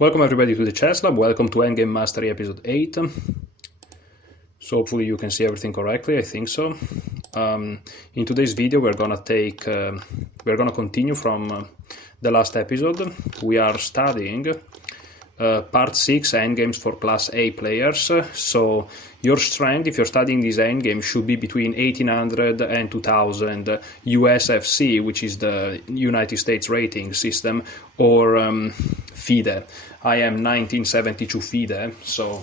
Welcome everybody to the Chess Lab, welcome to Endgame Mastery episode 8. So hopefully you can see everything correctly, I think so. In today's video we're gonna continue from the last episode. We are studying part 6 endgames for class A players. So your strength, if you're studying this endgame, should be between 1800 and 2000 USFC, which is the United States rating system, or FIDE. I am 1972 FIDE, so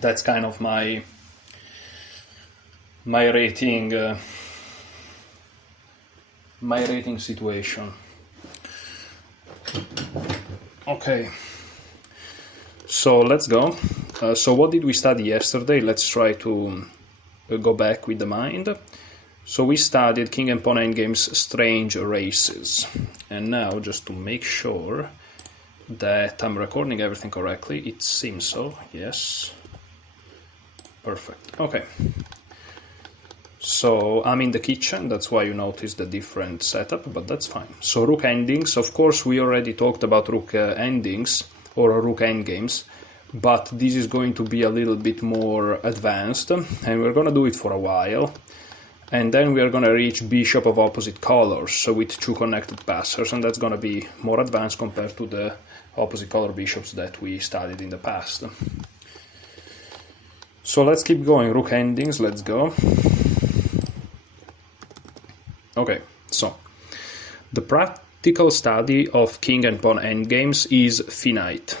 that's kind of my rating situation. Okay, so let's go. So what did we study yesterday? Let's try to go back with the mind. So we studied King and Pawn Endgame's strange races. And now, just to make sure that I'm recording everything correctly, it seems so, yes. Perfect, okay. So I'm in the kitchen, that's why you notice the different setup, but that's fine. So rook endings, of course we already talked about rook endings, or rook endgames, but this is going to be a little bit more advanced, and we're going to do it for a while. And then we are going to reach bishop of opposite colors, so with two connected passers, and that's going to be more advanced compared to the opposite color bishops that we studied in the past. So let's keep going, rook endings, let's go. Okay, so the practical study of king and pawn endgames is finite.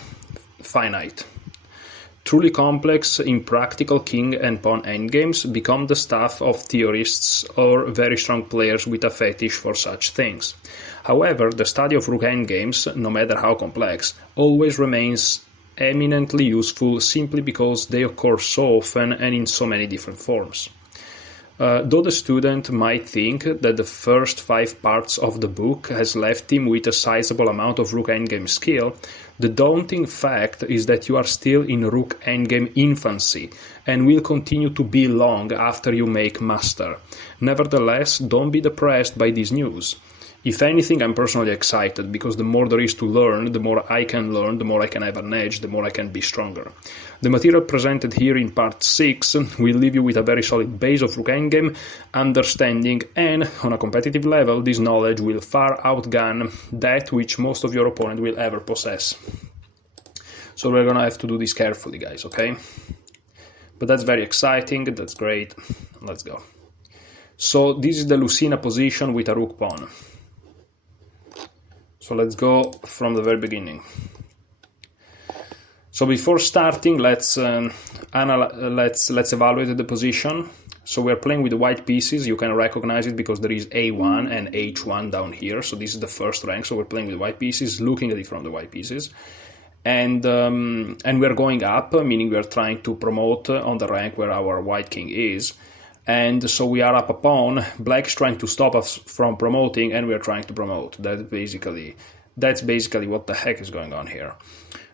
Truly complex, impractical king and pawn endgames become the stuff of theorists or very strong players with a fetish for such things. However, the study of rook endgames, no matter how complex, always remains eminently useful simply because they occur so often and in so many different forms. Though the student might think that the first 5 parts of the book has left him with a sizable amount of rook endgame skill, the daunting fact is that you are still in rook endgame infancy and will continue to be long after you make master. Nevertheless, don't be depressed by this news. If anything, I'm personally excited, because the more there is to learn, the more I can learn, the more I can have an edge, the more I can be stronger. The material presented here in part 6 will leave you with a very solid base of rook endgame understanding, and on a competitive level, this knowledge will far outgun that which most of your opponent will ever possess. So we're gonna have to do this carefully, guys, okay? But that's very exciting, that's great. Let's go. So this is the Lucena position with a rook pawn. So let's go from the very beginning. So before starting, let's evaluate the position. So we're playing with the white pieces. You can recognize it because there is A1 and H1 down here. So this is the first rank. So we're playing with white pieces, looking at it from the white pieces. And we're going up, meaning we're trying to promote on the rank where our white king is. And so we are up a pawn, black is trying to stop us from promoting, and we are trying to promote. That's basically what the heck is going on here.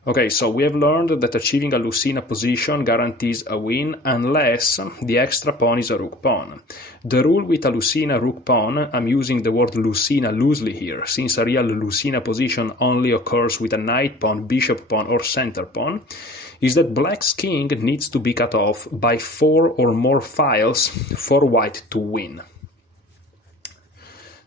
Okay, so we have learned that achieving a Lucena position guarantees a win unless the extra pawn is a rook pawn. The rule with a Lucena rook pawn, I'm using the word Lucena loosely here, since a real Lucena position only occurs with a knight pawn, bishop pawn, or center pawn, is that black's king needs to be cut off by 4 or more files for white to win.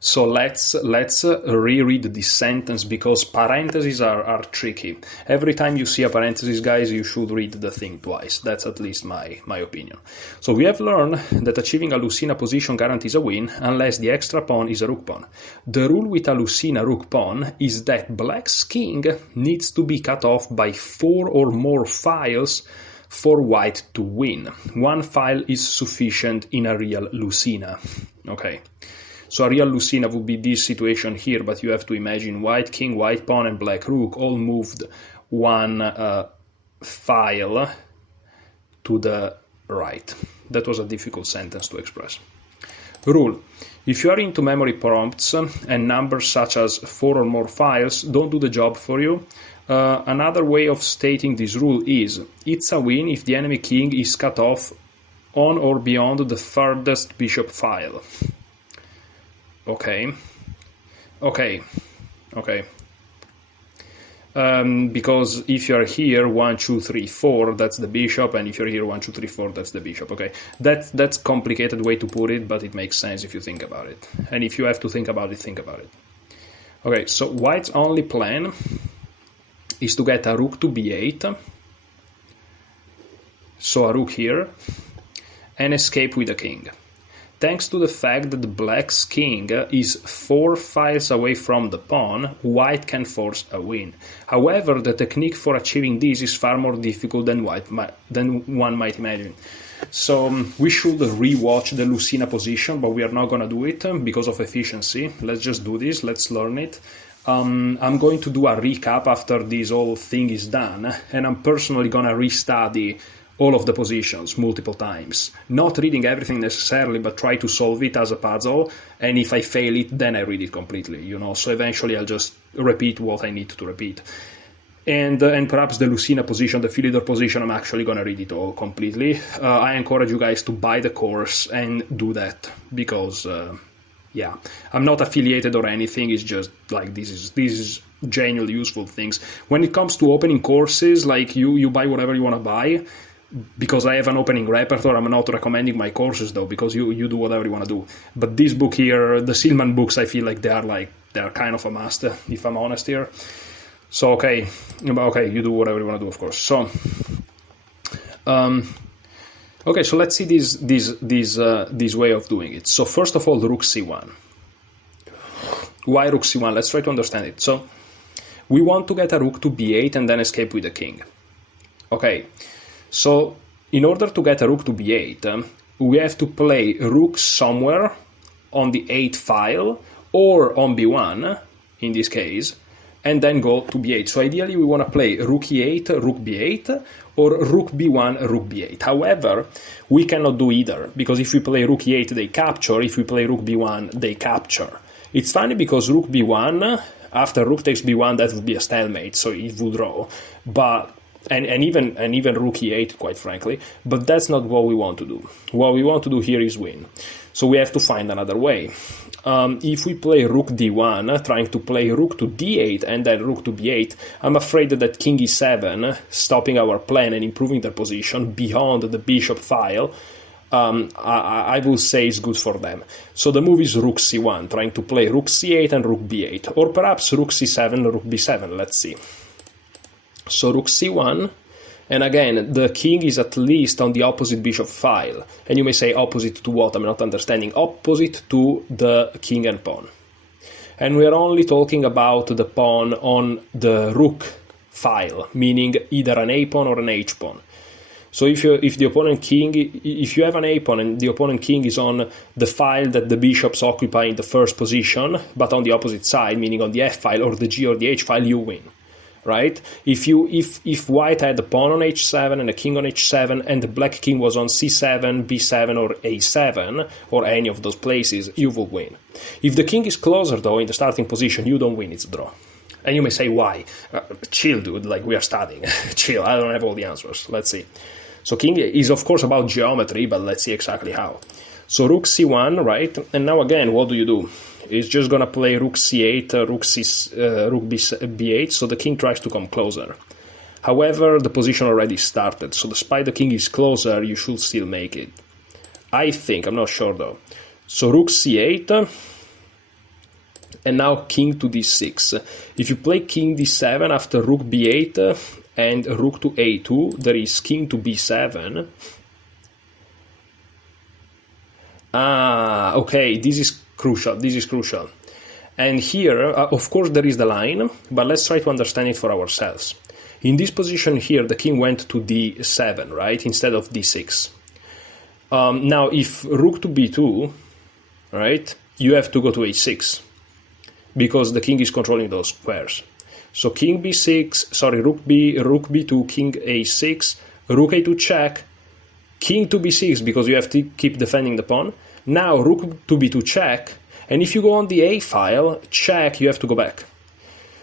So let's reread this sentence, because parentheses are tricky. Every time you see a parenthesis, guys, you should read the thing twice. That's at least my opinion. So we have learned that achieving a Lucena position guarantees a win unless the extra pawn is a rook pawn. The rule with a Lucena rook pawn is that black's king needs to be cut off by 4 or more files for white to win. 1 file is sufficient in a real Lucena. Okay. So a real Lucena would be this situation here, but you have to imagine white king, white pawn, and black rook all moved 1 file to the right. That was a difficult sentence to express. Rule: if you are into memory prompts and numbers such as 4 or more files don't do the job for you, another way of stating this rule is: it's a win if the enemy king is cut off on or beyond the furthest bishop file. Okay. okay? Because if you're here 1, 2, 3, 4, that's the bishop, and if you're here 1, 2, 3, 4, that's the bishop. Okay, that's complicated way to put it, but it makes sense if you think about it. And if you have to think about it, think about it. Okay, so white's only plan is to get a rook to b8, so a rook here, and escape with a king. Thanks to the fact that the black's king is 4 files away from the pawn, white can force a win. However, the technique for achieving this is far more difficult than one might imagine. So we should rewatch the Lucina position, but we are not going to do it because of efficiency. Let's just do this, let's learn it. I'm going to do a recap after this whole thing is done, and I'm personally going to restudy all of the positions multiple times, not reading everything necessarily, but try to solve it as a puzzle, and if I fail it, then I read it completely, you know, so eventually I'll just repeat what I need to repeat. And perhaps the Lucina position, the Philidor position, I'm actually going to read it all completely. I encourage you guys to buy the course and do that, because, yeah, I'm not affiliated or anything, it's just, like, this is genuinely useful things. When it comes to opening courses, like, you buy whatever you want to buy. Because I have an opening repertoire, I'm not recommending my courses though, because you do whatever you want to do. But this book here, the Silman books, I feel like they're kind of a must, if I'm honest here. So okay, you do whatever you want to do, of course. So, okay, so let's see this way of doing it. So first of all, the rook c1. Why rook c1? Let's try to understand it. So we want to get a rook to b8 and then escape with the king. Okay. So, in order to get a rook to b8, we have to play rook somewhere on the 8 file, or on b1, in this case, and then go to b8. So ideally we want to play rook e8, rook b8, or rook b1, rook b8. However, we cannot do either, because if we play rook e8, they capture. If we play rook b1, they capture. It's funny because rook b1, after rook takes b1, that would be a stalemate, so it would draw. But And even rook e8, quite frankly, but that's not what we want to do. What we want to do here is win. So we have to find another way. If we play rook d1, trying to play rook to d8 and then rook to b8, I'm afraid that king e7, stopping our plan and improving their position beyond the bishop file, I will say is good for them. So the move is rook c1, trying to play rook c8 and rook b8, or perhaps rook c7, rook b7, let's see. So rook c1, and again, the king is at least on the opposite bishop file. And you may say, opposite to what? I'm not understanding. Opposite to the king and pawn. And we are only talking about the pawn on the rook file, meaning either an a pawn or an h pawn. So if the opponent king, if you have an a pawn and the opponent king is on the file that the bishops occupy in the first position, but on the opposite side, meaning on the f file or the g or the h file, you win. Right? If white had a pawn on h7 and a king on h7 and the black king was on c7, b7 or a7 or any of those places, you will win. If the king is closer though in the starting position, you don't win, it's a draw. And you may say, why? Chill, dude, like we are studying. Chill, I don't have all the answers. Let's see. So king is of course about geometry, but let's see exactly how. So rook c1, right? And now again, what do? It's just gonna play rook c8, rook b8, so the king tries to come closer. However, the position already started, so despite the king is closer, you should still make it. I think, I'm not sure though. So rook c8, and now king to d6. If you play king d7 after rook b8 and rook to a2, there is king to b7. Ah, okay, this is crucial. And here, of course, there is the line, but let's try to understand it for ourselves. In this position here, the king went to d7, right, instead of d6. Now, if rook to b2, right, you have to go to a6, because the king is controlling those squares. So king b6, sorry, rook b2, king a6, rook a2 check, king to b6, because you have to keep defending the pawn. Now rook to b2 check, and if you go on the a file, check, you have to go back.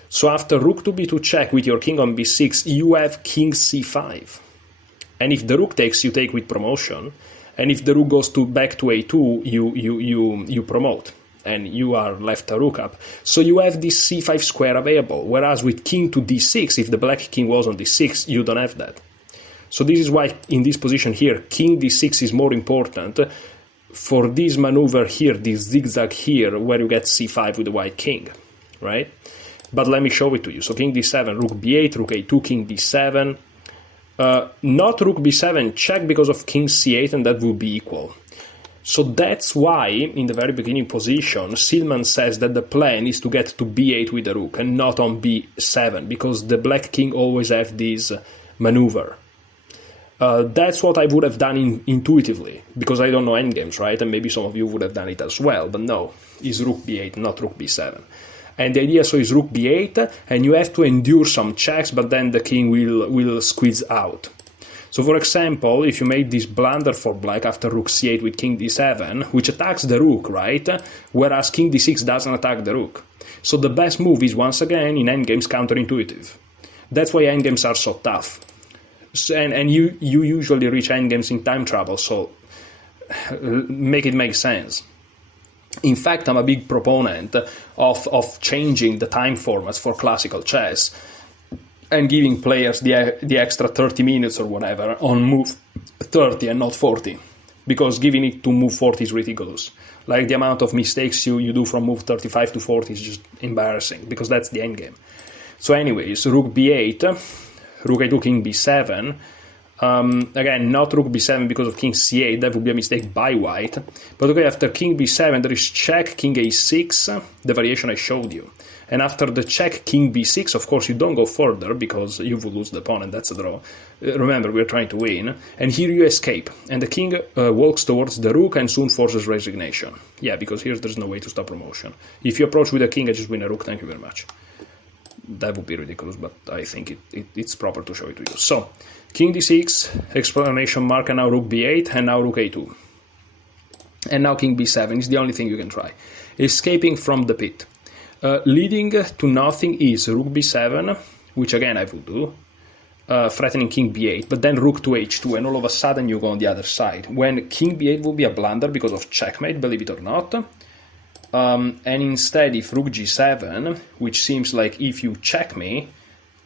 So after rook to b2 check with your king on b6, you have king c5. And if the rook takes, you take with promotion. And if the rook goes back to a2, you promote. and you are left a rook up. So you have this c5 square available, whereas with king to d6, if the black king was on d6, you don't have that. So this is why in this position here, king d6 is more important for this maneuver here, this zigzag here, where you get c5 with the white king, right? But let me show it to you. So king d7, rook b8, rook a2, king d7. Not rook b7 check because of king c8, and that will be equal. So that's why, in the very beginning position, Silman says that the plan is to get to b8 with the rook and not on b7, because the black king always have this maneuver. That's what I would have done intuitively, because I don't know endgames, right? And maybe some of you would have done it as well, but no, it's rook b8, not rook b7. And the idea so is rook b8, and you have to endure some checks, but then the king will squeeze out. So for example, if you made this blunder for black after rook c8 with king d7, which attacks the rook, right? Whereas king d6 doesn't attack the rook. So the best move is, once again, in endgames, counterintuitive. That's why endgames are so tough. And you usually reach endgames in time travel, so make it make sense. In fact, I'm a big proponent of changing the time formats for classical chess and giving players the extra 30 minutes or whatever on move 30 and not 40. Because giving it to move 40 is ridiculous. Like, the amount of mistakes you do from move 35 to 40 is just embarrassing, because that's the endgame. So anyways, rook b8, rook a2, king b7. Again, not rook b7 because of king c8, that would be a mistake by white. But okay, after king b7, there is check, king a6, the variation I showed you. And after the check, king b6, of course, you don't go further because you will lose the pawn, and that's a draw. Remember, we're trying to win. And here you escape, and the king walks towards the rook and soon forces resignation. Yeah, because here there's no way to stop promotion. If you approach with a king, I just win a rook, thank you very much. That would be ridiculous, but I think it's proper to show it to you. So, king d6, exclamation mark, and now rook b8, and now rook a2. And now king b7 is the only thing you can try. Escaping from the pit. Leading to nothing is rook b7, which again I will do, threatening king b8, but then rook to h2, and all of a sudden you go on the other side, when king b8 will be a blunder because of checkmate, believe it or not. And instead, if rook g7, which seems like if you check me,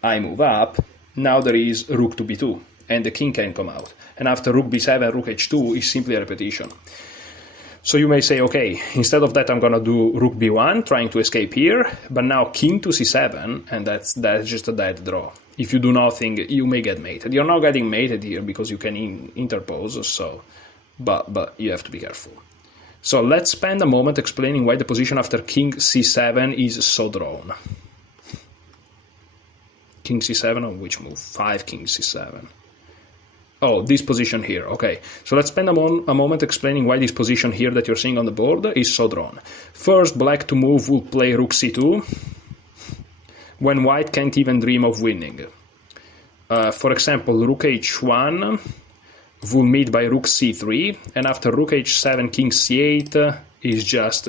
I move up, now there is rook to b2, and the king can come out. And after rook b7, rook h2 is simply a repetition. So you may say, okay, instead of that I'm going to do rook b1, trying to escape here, but now king to c7, and that's just a dead draw. If you do nothing, you may get mated. You're not getting mated here because you can interpose, so, but you have to be careful. So let's spend a moment explaining why the position after king c7 is so drawn. King c7 on which move? 5 king c7. Oh, this position here, okay. So let's spend a moment explaining why this position here that you're seeing on the board is so drawn. First, black to move will play rook c2, when white can't even dream of winning. For example, rook h1 will meet by rook c3, and after rook h7, king c8 is just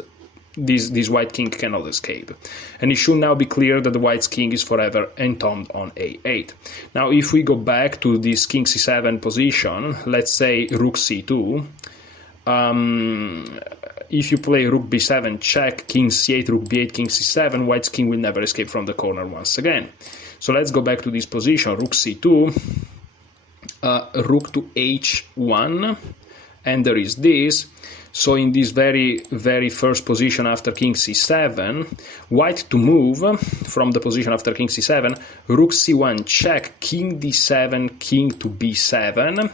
this white king cannot escape. And it should now be clear that the white's king is forever entombed on a8. Now, if we go back to this king c7 position, let's say rook c2, if you play rook b7 check, king c8, rook b8, king c7, white's king will never escape from the corner once again. So let's go back to this position, rook c2, rook to h1, and there is this. So in this very, very first position after king c7, white to move from the position after king c7, rook c1 check, king d7, king to b7.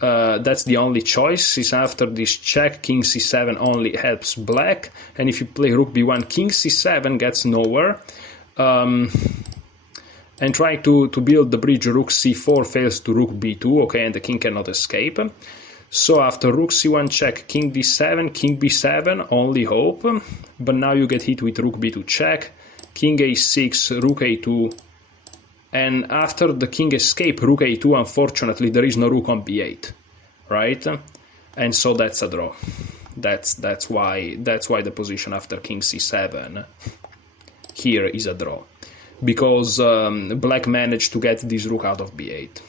That's the only choice, since after this check, king c7 only helps black, and if you play rook b1, king c7 gets nowhere. And trying to build the bridge rook c4 fails to rook b2, okay, and the king cannot escape. So after rook c1 check, king d7, king b7, only hope, but now you get hit with rook b2 check, king a6, rook a2, and after the king escape, rook a2, unfortunately there is no rook on b8, right? And so that's a draw. That's why the position after king c7 here is a draw, because black managed to get this rook out of b8.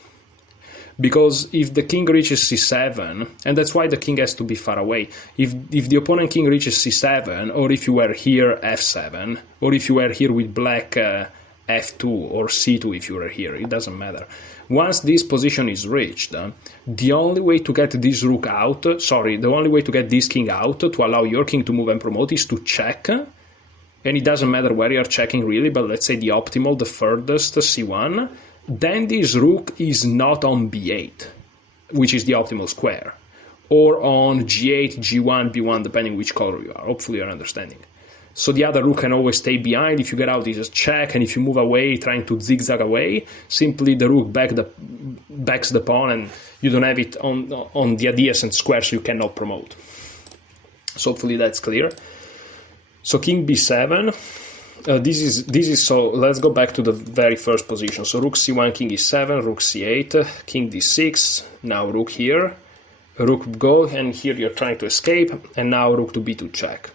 Because if the king reaches c7, and that's why the king has to be far away, if the opponent king reaches c7, or if you were here f7, or if you were here with black f2 or c2 if you were here, it doesn't matter. Once this position is reached, the only way to get this rook out, the only way to get this king out to allow your king to move and promote is to check. And it doesn't matter where you're checking really, but let's say the optimal, the furthest, c1, then this rook is not on b8, which is the optimal square, or on g8, g1, b1, depending which color you are. Hopefully you're understanding. So the other rook can always stay behind. If you get out, it's a check, and if you move away, trying to zigzag away, simply the rook backs the pawn, and you don't have it on the adjacent square, so you cannot promote. So hopefully that's clear. So king b7, this is so let's go back to the very first position. So rook c1, king e7, rook c8, king d6, now rook here, rook go, and here you're trying to escape, and now rook to b2 check.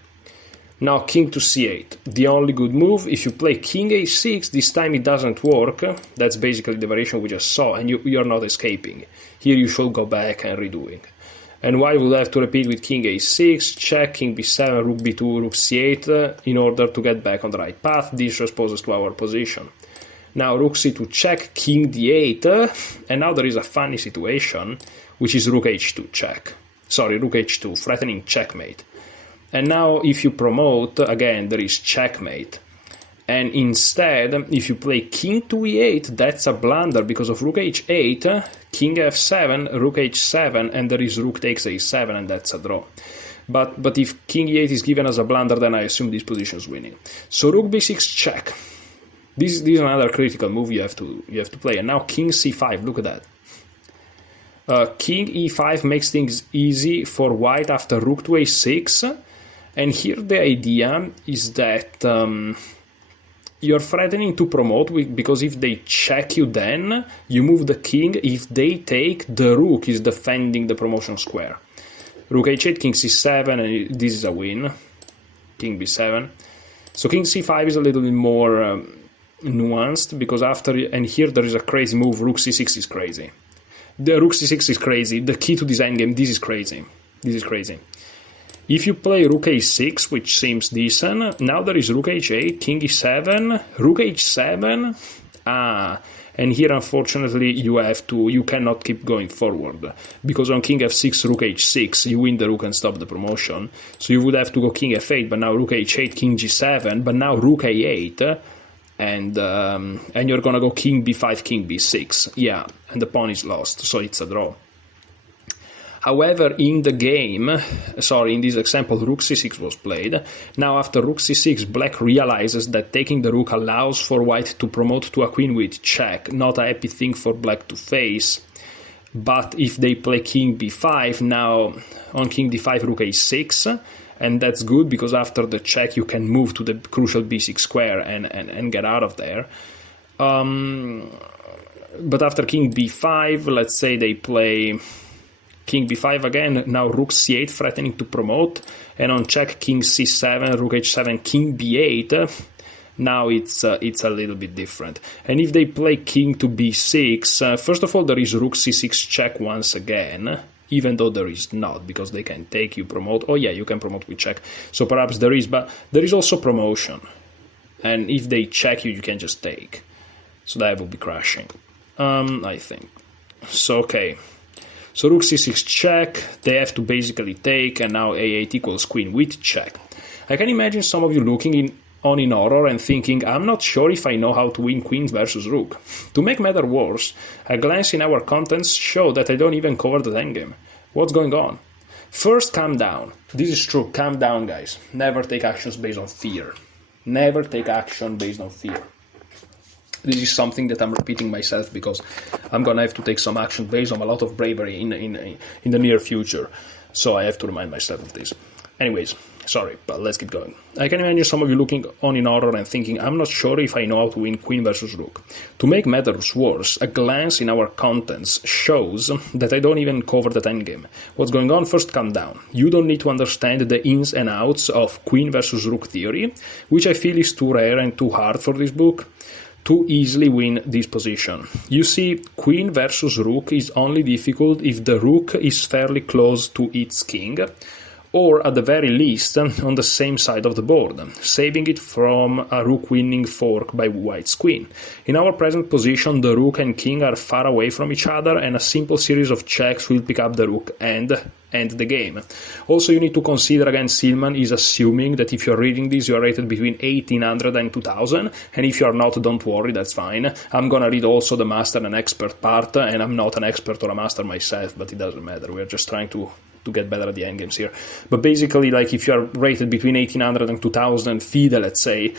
Now king to c8, the only good move. If you play king a6, this time it doesn't work. That's basically the variation we just saw, and you're not escaping. Here you should go back and redoing. And why would I have to repeat with king a6, check, king b7, rook b2, rook c8 in order to get back on the right path? This responds to our position. Now rook c2 check, king d8, and now there is a funny situation, which is rook h2 check. Rook h2, threatening checkmate. And now if you promote, again, there is checkmate. And instead, if you play king to e8, that's a blunder because of rook h8, king f7, rook h7, and there is rook takes a7, and that's a draw. But if king e8 is given as a blunder, then I assume this position is winning. So rook b6 check. This is another critical move you have to play. And now king c5, look at that. King e5 makes things easy for white after rook to a6. And here the idea is that you're threatening to promote, because if they check you, then you move the king. If they take, the rook is defending the promotion square. Rook h8, king c7, and this is a win. King b7. So king c5 is a little bit more nuanced, because and here there is a crazy move. Rook c6 is crazy. The rook c6 is crazy. The key to this endgame, this is crazy. This is crazy. If you play rook a6, which seems decent, now there is rook h8, king e7, rook h7. And here unfortunately you cannot keep going forward, because on king f6, rook h6, you win the rook and stop the promotion. So you would have to go king f8, but now rook h8, king g7, but now rook a8, and you're gonna go king b5, king b6. Yeah, and the pawn is lost, so it's a draw. However, in the game, in this example, rook c6 was played. Now after rook c6, black realizes that taking the rook allows for white to promote to a queen with check. Not a happy thing for black to face. But if they play king b5, now on king d5, rook a6, and that's good because after the check you can move to the crucial b6 square and get out of there. But after king b5, let's say they play king b5 again, now rook c8 threatening to promote, and on check king c7, rook h7, king b8, now it's a little bit different. And if they play king to b6, first of all there is rook c6 check once again, even though there is not, because they can take, you promote. Oh yeah, you can promote with check, so perhaps there is, but there is also promotion, and if they check you, you can just take, so that will be crashing, I think. So okay. So rook c6 check, they have to basically take, and now a8 equals queen with check. I can imagine some of you looking on in horror and thinking, I'm not sure if I know how to win queen versus rook. To make matter worse, a glance in our contents show that I don't even cover the endgame. What's going on? First, calm down. This is true, calm down guys. Never take actions based on fear. Never take action based on fear. This is something that I'm repeating myself because I'm gonna have to take some action based on a lot of bravery in the near future. So I have to remind myself of this. Anyways, sorry, but let's keep going. I can imagine some of you looking on in horror and thinking, I'm not sure if I know how to win queen versus rook. To make matters worse, a glance in our contents shows that I don't even cover that endgame. What's going on? First, calm down. You don't need to understand the ins and outs of queen versus rook theory, which I feel is too rare and too hard for this book. to easily win this position. You see, queen versus rook is only difficult if the rook is fairly close to its king, or at the very least on the same side of the board, saving it from a rook winning fork by white's queen. In our present position, the rook and king are far away from each other, and a simple series of checks will pick up the rook and end the game. Also, you need to consider, again, Silman is assuming that if you're reading this, you're rated between 1800 and 2000, and if you're not, don't worry, that's fine. I'm gonna read also the master and expert part, and I'm not an expert or a master myself, but it doesn't matter. We're just trying to get better at the endgames here. But basically, like, if you're rated between 1800 and 2000 FIDE, let's say,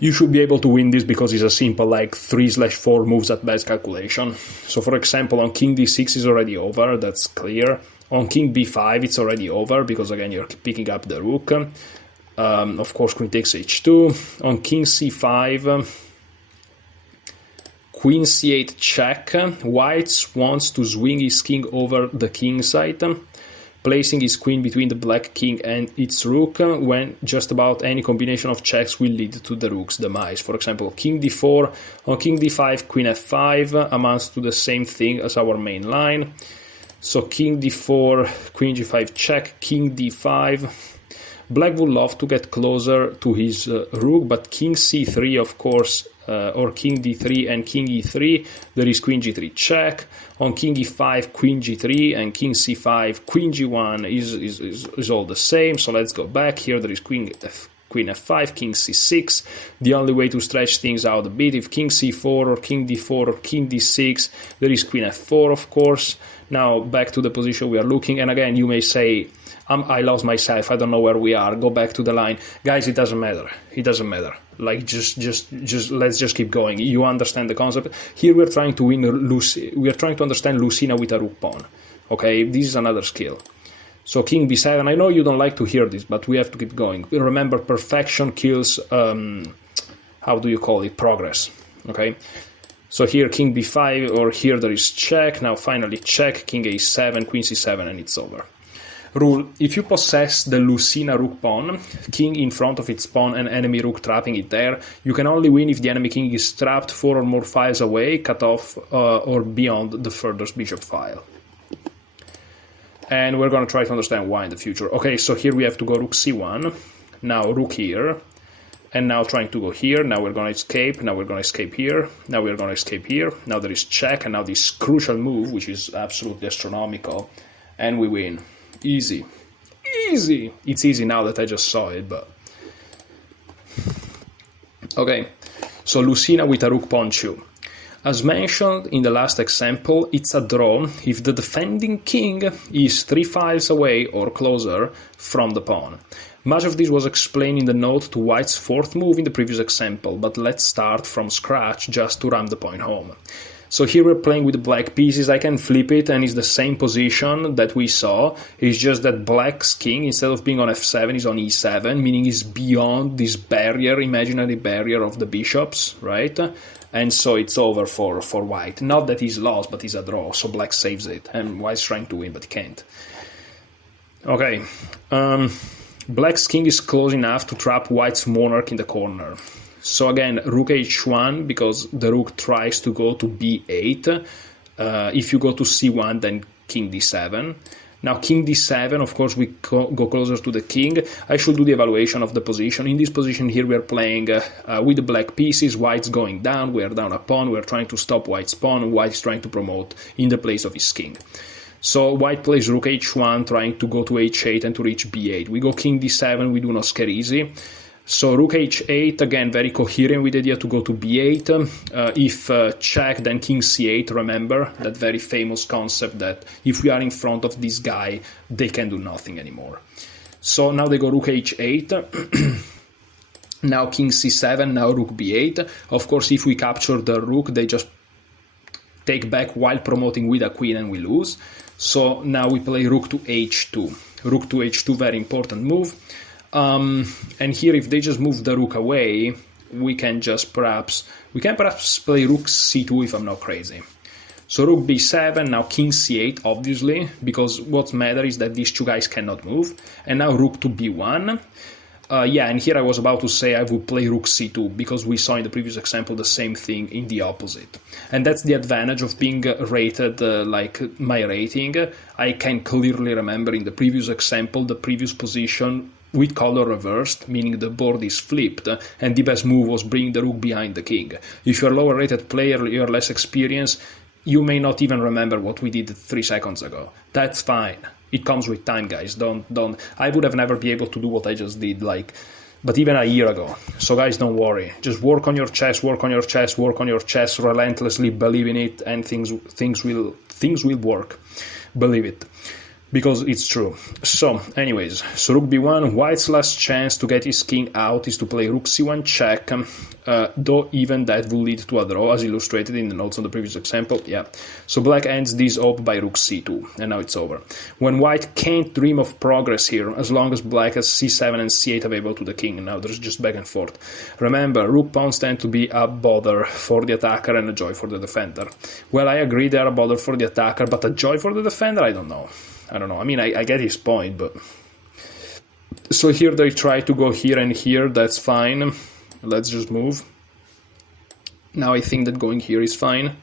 you should be able to win this because it's a simple, like, 3/4 moves at best calculation. So, for example, on king d6 is already over, that's clear. On king b5, it's already over because, again, you're picking up the rook. Of course, queen takes h2. On king c5, queen c8 check. White wants to swing his king over the king side, placing his queen between the black king and its rook, when just about any combination of checks will lead to the rook's demise. For example, king d4, on king d5, queen f5 amounts to the same thing as our main line. So king d4, queen g5 check, king d5. Black would love to get closer to his rook, but king c3, of course, or king d3 and king e3, there is queen g3 check. On king e5, queen g3, and king c5, queen g1 is all the same. So let's go back. Here there is queen f5, king c6. The only way to stretch things out a bit, if king c4 or king d4 or king d6, there is queen f4, of course. Now back to the position we are looking, and again, you may say, I lost myself, I don't know where we are, go back to the line. Guys, it doesn't matter. It doesn't matter. Like, just let's just keep going. You understand the concept. Here we're trying to win we are trying to understand Lucina with a rook pawn. Okay, this is another skill. So king b7, I know you don't like to hear this, but we have to keep going. Remember, perfection kills, how do you call it, progress. Okay, so here king b5, or here there is check. Now finally check, king a7, queen c7, and it's over. Rule: if you possess the Lucina rook pawn, king in front of its pawn and enemy rook trapping it there, you can only win if the enemy king is trapped 4 or more files away, cut off, or beyond the furthest bishop file. And we're going to try to understand why in the future. Okay, so here we have to go rook c1, now rook here, and now trying to go here. Now we're going to escape, now we're going to escape here, now we're going to escape here, now there is check, and now this crucial move, which is absolutely astronomical, and we win. Easy. Easy! It's easy now that I just saw it, but... Okay, so Lucina with a rook pawn 2. As mentioned in the last example, it's a draw if the defending king is 3 files away or closer from the pawn. Much of this was explained in the note to White's 4th move in the previous example, but let's start from scratch just to ram the point home. So here we're playing with the black pieces. I can flip it and it's the same position that we saw. It's just that black's king, instead of being on f7, is on e7, meaning he's beyond this barrier, imaginary barrier of the bishops, right? And so it's over for white. Not that he's lost, but he's a draw, so black saves it. And white's trying to win, but he can't. Okay. Black's king is close enough to trap white's monarch in the corner. So again, rook h1, because the rook tries to go to b8. If you go to c1, then king d7. Now king d7, of course, we go closer to the king. I should do the evaluation of the position. In this position here, we are playing with the black pieces. White's going down. We are down a pawn. We are trying to stop white's pawn. White is trying to promote in the place of his king. So white plays rook h1, trying to go to h8 and to reach b8. We go king d7. We do not scare easy. So rook h8, again, very coherent with the idea to go to b8. If check, then king c8, remember that very famous concept that if we are in front of this guy, they can do nothing anymore. So now they go rook h8, now king c7, now rook b8. Of course, if we capture the rook, they just take back while promoting with a queen and we lose. So now we play rook to h2. Rook to h2, very important move. And here, if they just move the rook away, we can perhaps play rook c2 if I'm not crazy. So rook b7, now king c8, obviously, because what matters is that these two guys cannot move. And now rook to b1. Yeah, and here I was about to say I would play rook c2, because we saw in the previous example the same thing in the opposite. And that's the advantage of being rated like my rating. I can clearly remember in the previous example the previous position with color reversed, meaning the board is flipped, and the best move was bring the rook behind the king. If you're a lower rated player, you're less experienced, you may not even remember what we did 3 seconds ago. That's fine. It comes with time, guys. Don't. I would have never been able to do what I just did, but even a year ago. So, guys, don't worry. Just work on your chess, work on your chess, work on your chess relentlessly. Believe in it, and things will work. Believe it, because it's true. So, anyways, so rook b1. White's last chance to get his king out is to play rook c1 check. Though even that will lead to a draw, as illustrated in the notes on the previous example. Yeah. So black ends this up by rook c2, and now it's over. When white can't dream of progress here, as long as black has c7 and c8 available to the king. Now there's just back and forth. Remember, rook pawns tend to be a bother for the attacker and a joy for the defender. Well, I agree they are a bother for the attacker, but a joy for the defender? I don't know. I mean, I get his point, but... So here they try to go here and here, that's fine. Let's just move. Now I think that going here is fine.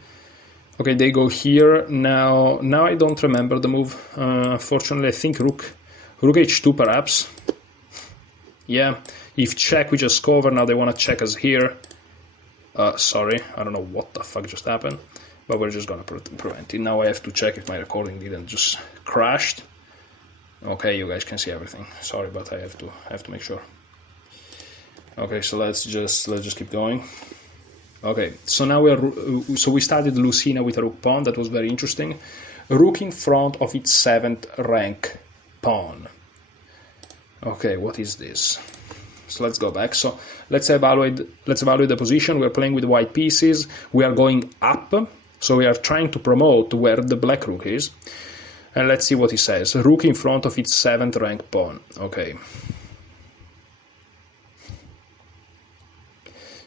Okay, they go here. Now I don't remember the move. Unfortunately, I think rook h2 perhaps. Yeah, if check, we just go over. Now they want to check us here. Sorry, I don't know what the fuck just happened, but we're just gonna prevent it. Now I have to check if my recording didn't just crashed. Okay, you guys can see everything. Sorry, but I have to make sure. Okay, so let's just keep going. Okay, so now we started Lucina with a rook pawn. That was very interesting. Rook in front of its 7th rank pawn. Okay, what is this? So let's go back. So let's evaluate the position. We're playing with white pieces. We are going up. So we are trying to promote where the black rook is. And let's see what he says. Rook in front of its 7th rank pawn. Okay.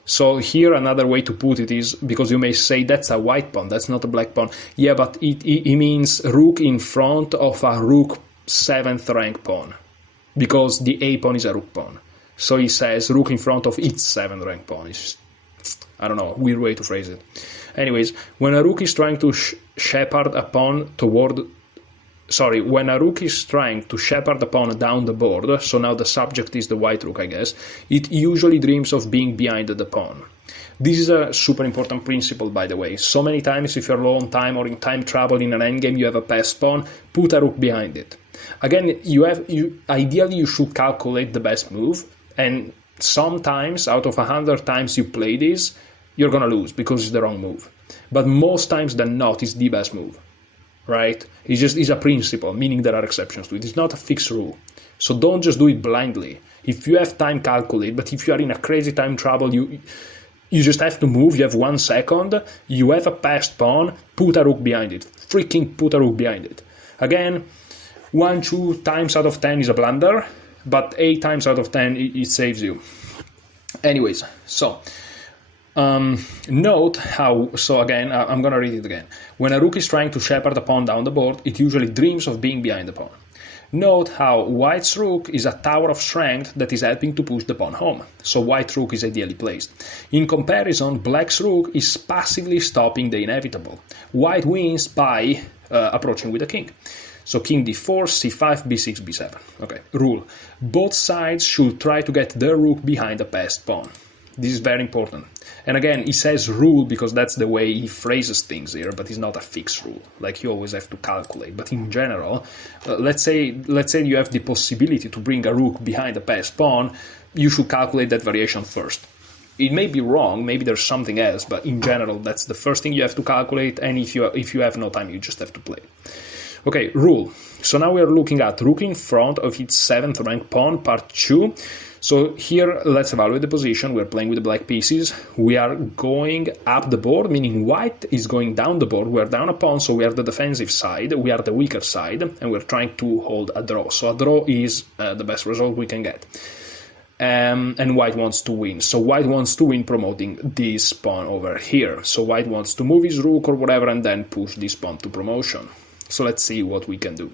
So here another way to put it is, because you may say that's a white pawn, that's not a black pawn. Yeah, but it means rook in front of a rook 7th rank pawn, because the a pawn is a rook pawn. So he says rook in front of its 7th rank pawn. It's, I don't know, a weird way to phrase it. Anyways, when a rook is trying to shepherd a pawn toward... Sorry, when a rook is trying to shepherd a pawn down the board, so now the subject is the white rook, I guess, it usually dreams of being behind the pawn. This is a super important principle, by the way. So many times, if you're low on time or in time trouble in an endgame, you have a passed pawn, put a rook behind it. Again, ideally you should calculate the best move, and sometimes, out of 100 times you play this, you're gonna lose, because it's the wrong move. But most times than not, it's the best move. Right? It's a principle, meaning there are exceptions to it. It's not a fixed rule. So don't just do it blindly. If you have time, calculate. But if you are in a crazy time trouble, you just have to move. You have 1 second. You have a passed pawn. Put a rook behind it. Freaking put a rook behind it. Again, 1-2 times out of 10 is a blunder, but 8 times out of 10 it saves you. Anyways, so... note how, so again, I'm gonna read it again. When a rook is trying to shepherd a pawn down the board, it usually dreams of being behind the pawn. Note how white's rook is a tower of strength that is helping to push the pawn home, so white rook is ideally placed. In comparison, black's rook is passively stopping the inevitable. White wins by approaching with the king. So king d4, c5, b6, b7. Okay, rule. Both sides should try to get their rook behind the passed pawn. This is very important. And again, he says rule because that's the way he phrases things here, but it's not a fixed rule. Like, you always have to calculate. But in general, let's say you have the possibility to bring a rook behind a passed pawn, you should calculate that variation first. It may be wrong, maybe there's something else, but in general, that's the first thing you have to calculate, and if you have no time, you just have to play. Okay, rule. So now we are looking at rook in front of its 7th rank pawn, part 2. So here, let's evaluate the position. We're playing with the black pieces. We are going up the board, meaning white is going down the board. We're down a pawn, so we are the defensive side. We are the weaker side, and we're trying to hold a draw. So a draw is the best result we can get. And white wants to win. So white wants to win promoting this pawn over here. So white wants to move his rook or whatever and then push this pawn to promotion. So let's see what we can do.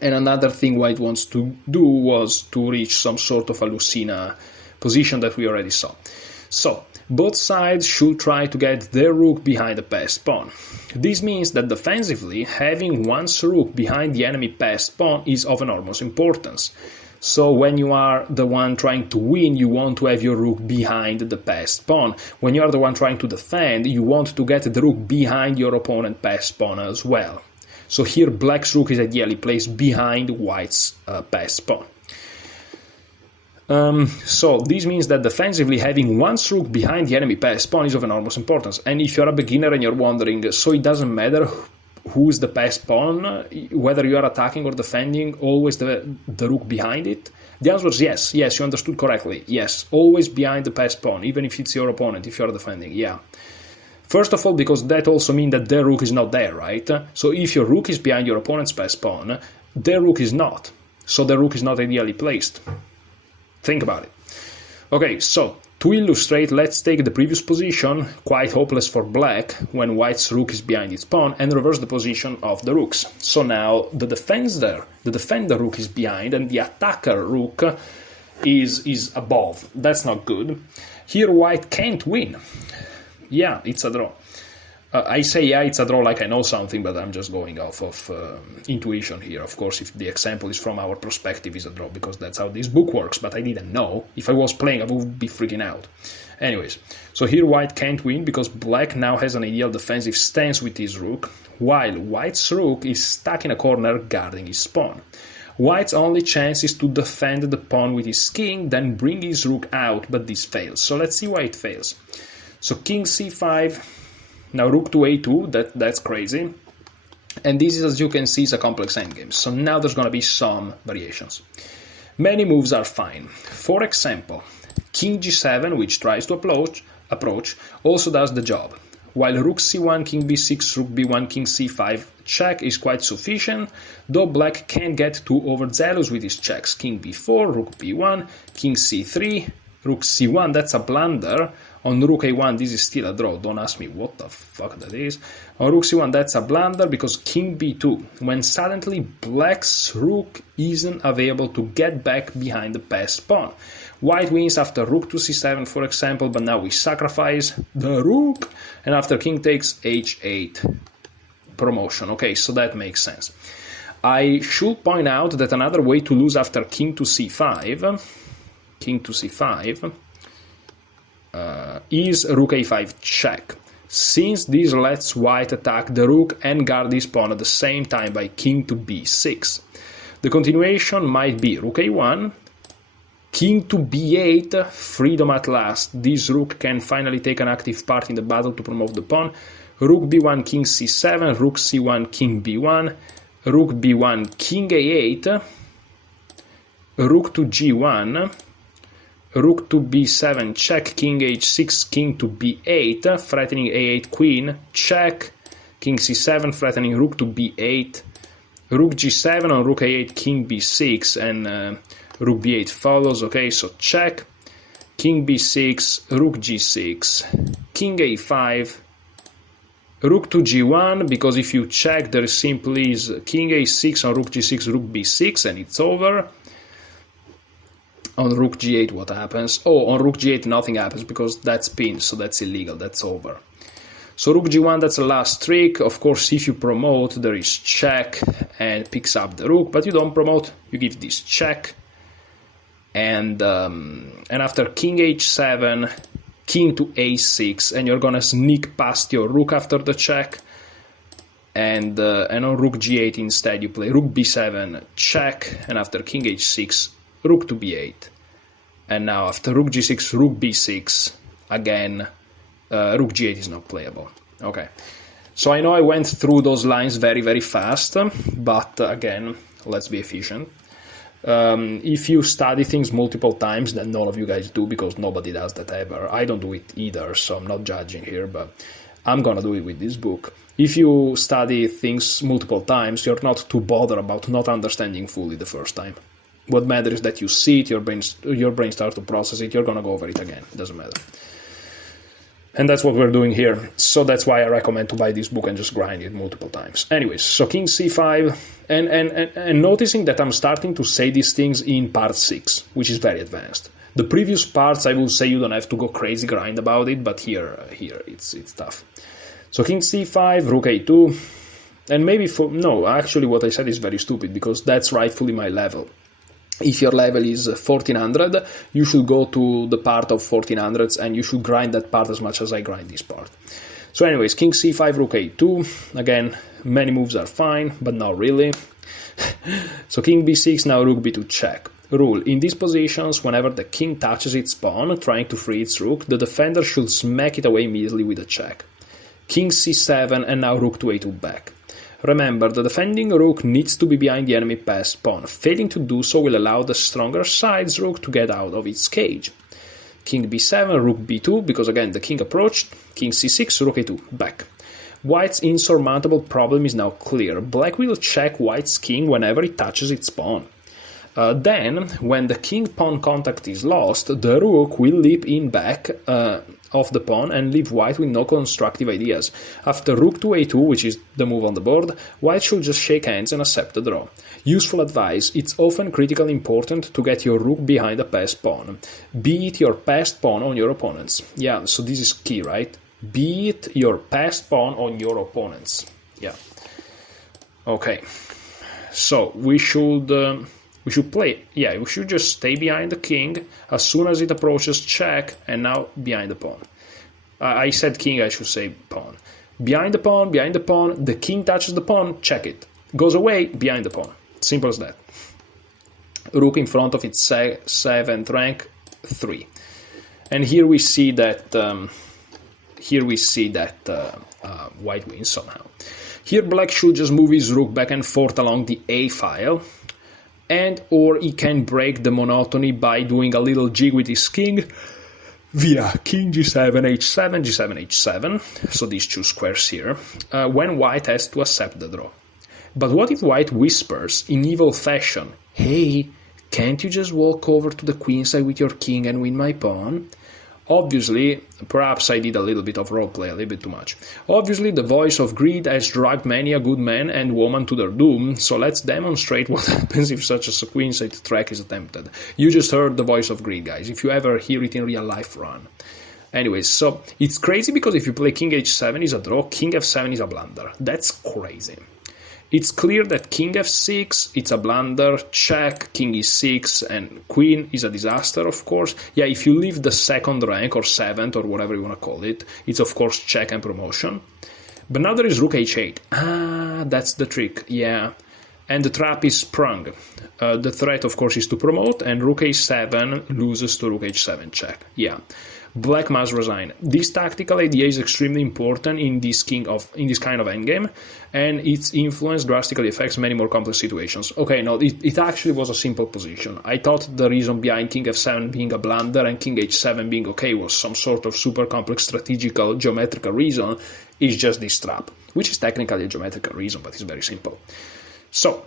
And another thing white wants to do was to reach some sort of a Lucina position that we already saw. So, both sides should try to get their rook behind the passed pawn. This means that defensively, having one's rook behind the enemy passed pawn is of enormous importance. So when you are the one trying to win, you want to have your rook behind the passed pawn. When you are the one trying to defend, you want to get the rook behind your opponent's passed pawn as well. So here black's rook is ideally placed behind white's passed pawn. So this means that defensively having one's rook behind the enemy passed pawn is of enormous importance. And if you're a beginner and you're wondering, so it doesn't matter who's the passed pawn, whether you are attacking or defending, always the rook behind it? The answer is yes. Yes, you understood correctly. Yes, always behind the passed pawn, even if it's your opponent, if you're defending, yeah. First of all, because that also means that their rook is not there, right? So if your rook is behind your opponent's passed pawn, their rook is not. So the rook is not ideally placed. Think about it. Okay, so to illustrate, let's take the previous position, quite hopeless for black, when white's rook is behind its pawn, and reverse the position of the rooks. So now the defender rook is behind, and the attacker rook is above. That's not good. Here white can't win. Yeah, it's a draw. I say yeah, it's a draw like I know something, but I'm just going off of intuition here. Of course, if the example is from our perspective, it's a draw, because that's how this book works, but I didn't know. If I was playing, I would be freaking out. Anyways, so here white can't win, because black now has an ideal defensive stance with his rook, while white's rook is stuck in a corner guarding his pawn. White's only chance is to defend the pawn with his king, then bring his rook out, but this fails. So let's see why it fails. So king c5, now rook to a2, that's crazy. And this is, as you can see, is a complex endgame. So now there's going to be some variations. Many moves are fine. For example, king g7, which tries to approach, also does the job. While rook c1, king b6, rook b1, king c5 check is quite sufficient, though black can't get too overzealous with his checks. King b4, rook b1, king c3, rook c1, that's a blunder. On rook a1, this is still a draw. Don't ask me what the fuck that is. On rook c1, that's a blunder, because king b2, when suddenly black's rook isn't available to get back behind the passed pawn. White wins after rook to c7, for example, but now we sacrifice the rook, and after king takes h8, promotion. Okay, so that makes sense. I should point out that another way to lose after king to c5, is rook a5 check, since this lets white attack the rook and guard his pawn at the same time by king to b6. The continuation might be rook a1, king to b8, freedom at last. This rook can finally take an active part in the battle to promote the pawn. Rook b1, king c7, rook c1, king b1, rook b1, king a8, rook to g1, rook to b7, check, king h6, king to b8, threatening a8 queen, check, king c7, threatening rook to b8, rook g7 on rook a8, king b6, and rook b8 follows. Okay, so check, king b6, rook g6, king a5, rook to g1, because if you check, there simply is king a6 on rook g6, rook b6, and it's over. On rook g8, what happens? Oh, on rook g8, nothing happens, because that's pinned, so that's illegal, that's over. So rook g1, that's the last trick. Of course, if you promote, there is check and picks up the rook, but you don't promote, you give this check. And after king h7, king to a6, and you're gonna sneak past your rook after the check. And on rook g8 instead, you play rook b7, check, and after king h6, rook to b8, and now after rook g6, rook b6, again, rook g8 is not playable. Okay, so I know I went through those lines very, very fast, but again, let's be efficient. If you study things multiple times, then none of you guys do, because nobody does that ever. I don't do it either, so I'm not judging here, but I'm gonna do it with this book. If you study things multiple times, you're not too bothered about not understanding fully the first time. What matters is that you see it, your brain starts to process it, you're going to go over it again. It doesn't matter. And that's what we're doing here. So that's why I recommend to buy this book and just grind it multiple times. Anyways, so king c5, and noticing that I'm starting to say these things in part 6, which is very advanced. The previous parts, I will say you don't have to go crazy grind about it, but here it's tough. So king c5, rook a2, and maybe actually what I said is very stupid, because that's rightfully my level. If your level is 1400, you should go to the part of 1400s and you should grind that part as much as I grind this part. So anyways, king c5, rook a2. Again, many moves are fine, but not really. So king b6, now rook b2 check. Rule: in these positions, whenever the king touches its pawn, trying to free its rook, the defender should smack it away immediately with a check. King c7, and now rook to a2 back. Remember, the defending rook needs to be behind the enemy passed pawn. Failing to do so will allow the stronger side's rook to get out of its cage. King b7, rook b2, because again the king approached. King c6, rook a2, back. White's insurmountable problem is now clear. Black will check white's king whenever it touches its pawn. Then, when the king-pawn contact is lost, the rook will leap in back of the pawn and leave white with no constructive ideas. After rook to a2, which is the move on the board, white should just shake hands and accept the draw. Useful advice: it's often critically important to get your rook behind a passed pawn. Be it your passed pawn on your opponents. Yeah, so this is key, right? Be it your passed pawn on your opponents. Yeah. Okay. So we should play, we should just stay behind the king as soon as it approaches check, and now behind the pawn. I said king, I should say pawn. Behind the pawn, the king touches the pawn, check it. Goes away, behind the pawn. Simple as that. Rook in front of its 7th rank, 3. And here we see that white wins somehow. Here black should just move his rook back and forth along the a file, and or he can break the monotony by doing a little jig with his king via king g7, h7, g7, h7, so these two squares here, when white has to accept the draw. But what if white whispers in evil fashion, "Hey, can't you just walk over to the queenside with your king and win my pawn?" Obviously, perhaps I did a little bit of roleplay, a little bit too much. Obviously, the voice of greed has dragged many a good man and woman to their doom, so let's demonstrate what happens if such a queenside track is attempted. You just heard the voice of greed, guys. If you ever hear it in real life, run. Anyways, so it's crazy because if you play king h7 is a draw, king f7 is a blunder. That's crazy. It's clear that king f6, it's a blunder, check, king e6, and queen is a disaster, of course. Yeah, if you leave the 2nd rank, or 7th, or whatever you want to call it, it's of course check and promotion. But now there is rook h8. Ah, that's the trick, yeah. And the trap is sprung. The threat, of course, is to promote, and rook a7 loses to rook h7 check. Yeah. Black must resign. This tactical idea is extremely important in this kind of endgame, and its influence drastically affects many more complex situations. Okay, no, it actually was a simple position. I thought the reason behind king f7 being a blunder and king h7 being okay was some sort of super complex strategical geometrical reason. It's just this trap, which is technically a geometrical reason, but it's very simple. So,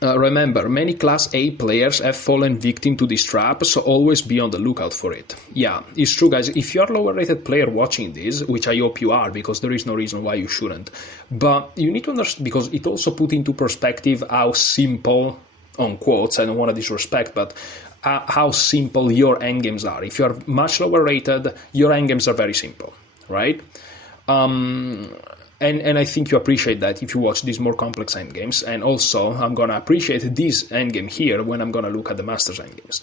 remember, many Class A players have fallen victim to this trap, so always be on the lookout for it. Yeah, it's true, guys. If you're a lower-rated player watching this, which I hope you are, because there is no reason why you shouldn't, but you need to understand, because it also put into perspective how simple, on quotes, I don't want to disrespect, but how simple your endgames are. If you're much lower-rated, your endgames are very simple, right? And I think you appreciate that if you watch these more complex endgames. And also, I'm going to appreciate this endgame here when I'm going to look at the Masters endgames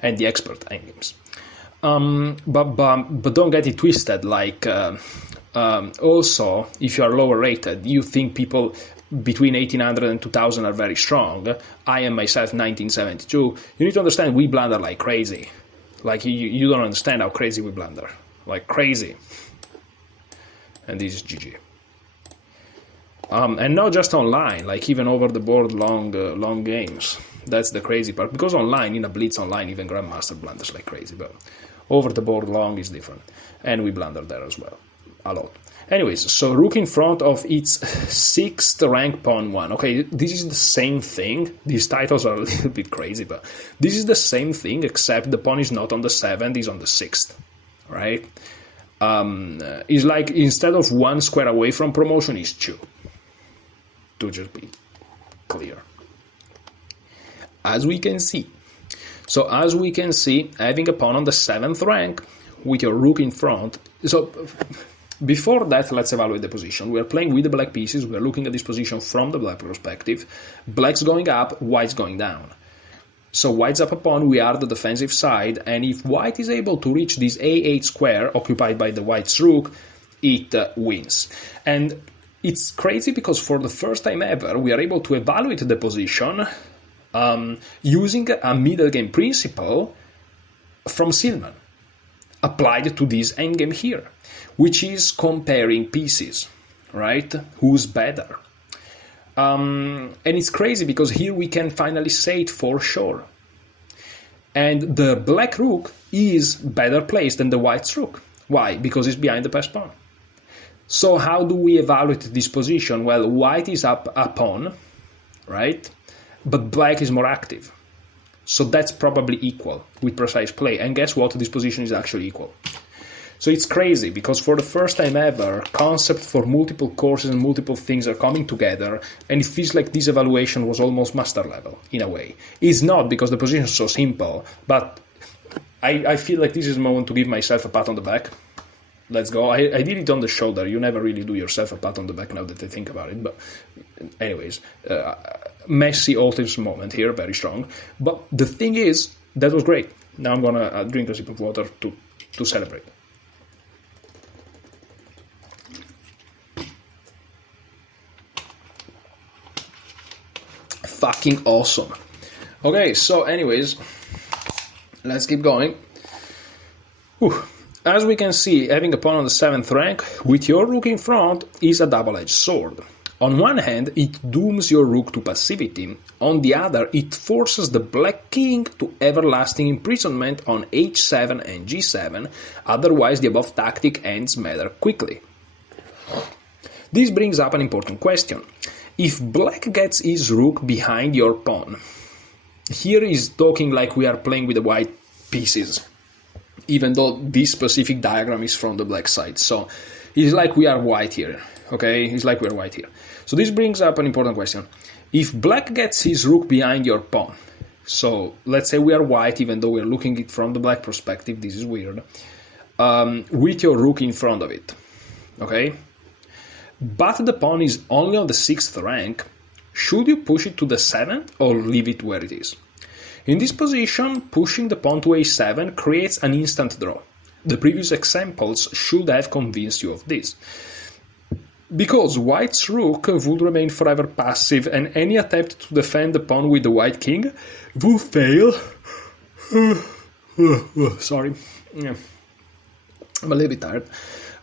and the Expert endgames. But don't get it twisted. Like, also, if you are lower rated, you think people between 1800 and 2000 are very strong. I am myself 1972. You need to understand we blunder like crazy. Like, you don't understand how crazy we blunder. Like, crazy. And this is GG. And not just online, like even over the board long games. That's the crazy part. Because online, in a blitz online, even Grandmaster blunders like crazy. But over the board long is different. And we blunder there as well. A lot. Anyways, so rook in front of its 6th rank pawn 1. Okay, this is the same thing. These titles are a little bit crazy, but this is the same thing, except the pawn is not on the 7th, it's on the 6th. Right? Is like instead of 1 square away from promotion is 2, to just be clear. As we can see, having a pawn on the 7th rank with your rook in front. So before that, let's evaluate the position. We are playing with the black pieces. We are looking at this position from the black perspective. Black's going up, white's going down. So white's up a pawn, we are the defensive side, and if white is able to reach this a8 square occupied by the white's rook, it wins. And it's crazy because for the first time ever, we are able to evaluate the position using a middle game principle from Silman, applied to this endgame here, which is comparing pieces, right? Who's better? And it's crazy because here we can finally say it for sure. And the black rook is better placed than the white's rook. Why? Because it's behind the passed pawn. So how do we evaluate this position? Well, white is up a pawn, right? But black is more active. So that's probably equal with precise play. And guess what? This position is actually equal. So it's crazy because for the first time ever, concept for multiple courses and multiple things are coming together, and it feels like this evaluation was almost master level in a way. It's not because the position is so simple, but I feel like this is a moment to give myself a pat on the back. Let's go. I did it on the shoulder. You never really do yourself a pat on the back now that I think about it. But anyways, messy ultimate moment here, very strong. But the thing is, that was great. Now I'm going to drink a sip of water to celebrate. Fucking awesome. Okay, so anyways, let's keep going. Whew. As we can see, having a pawn on the 7th rank with your rook in front is a double-edged sword. On one hand, it dooms your rook to passivity. On the other, it forces the black king to everlasting imprisonment on h7 and g7, otherwise the above tactic ends rather quickly. This brings up an important question. If black gets his rook behind your pawn, here is talking like we are playing with the white pieces, even though this specific diagram is from the black side. So it's like we are white here, okay? It's like we are white here. So this brings up an important question. If black gets his rook behind your pawn, so let's say we are white, even though we're looking at it from the black perspective, this is weird, with your rook in front of it, okay? But the pawn is only on the 6th rank, should you push it to the 7th or leave it where it is? In this position, pushing the pawn to a7 creates an instant draw. The previous examples should have convinced you of this. Because white's rook would remain forever passive and any attempt to defend the pawn with the white king will fail. Sorry. I'm a little bit tired.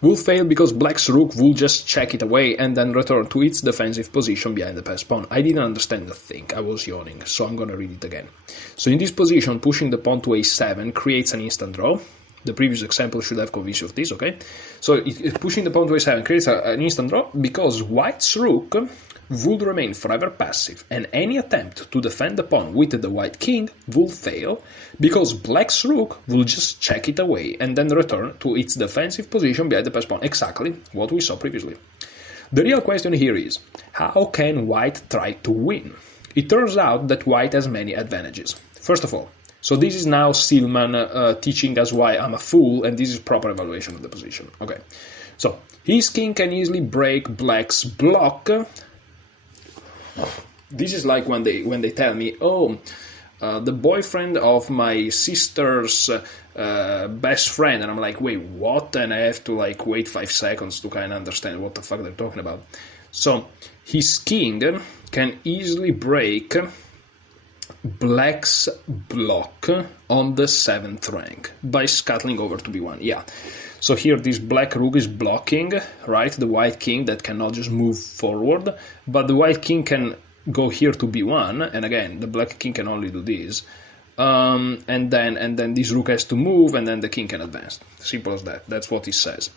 Will fail because black's rook will just check it away and then return to its defensive position behind the passed pawn. I didn't understand the thing, I was yawning, so I'm gonna read it again. So in this position, pushing the pawn to a7 creates an instant draw. The previous example should have convinced you of this, okay? So pushing the pawn to a7 creates an instant draw because white's rook would remain forever passive, and any attempt to defend the pawn with the white king will fail because black's rook will just check it away and then return to its defensive position behind the passed pawn. Exactly what we saw previously. The real question here is, how can white try to win? It turns out that white has many advantages. First of all, so this is now Silman teaching us why I'm a fool, and this is proper evaluation of the position. Okay, so his king can easily break black's block. This is like when they tell me, oh, the boyfriend of my sister's best friend, and I'm like, wait, what? And I have to like wait 5 seconds to kind of understand what the fuck they're talking about. So his king can easily break black's block on the 7th rank by scuttling over to b1. Yeah. So here this black rook is blocking, right, the white king that cannot just move forward, but the white king can go here to b1, and again, the black king can only do this, and then this rook has to move, and then the king can advance. Simple as that. That's what he says.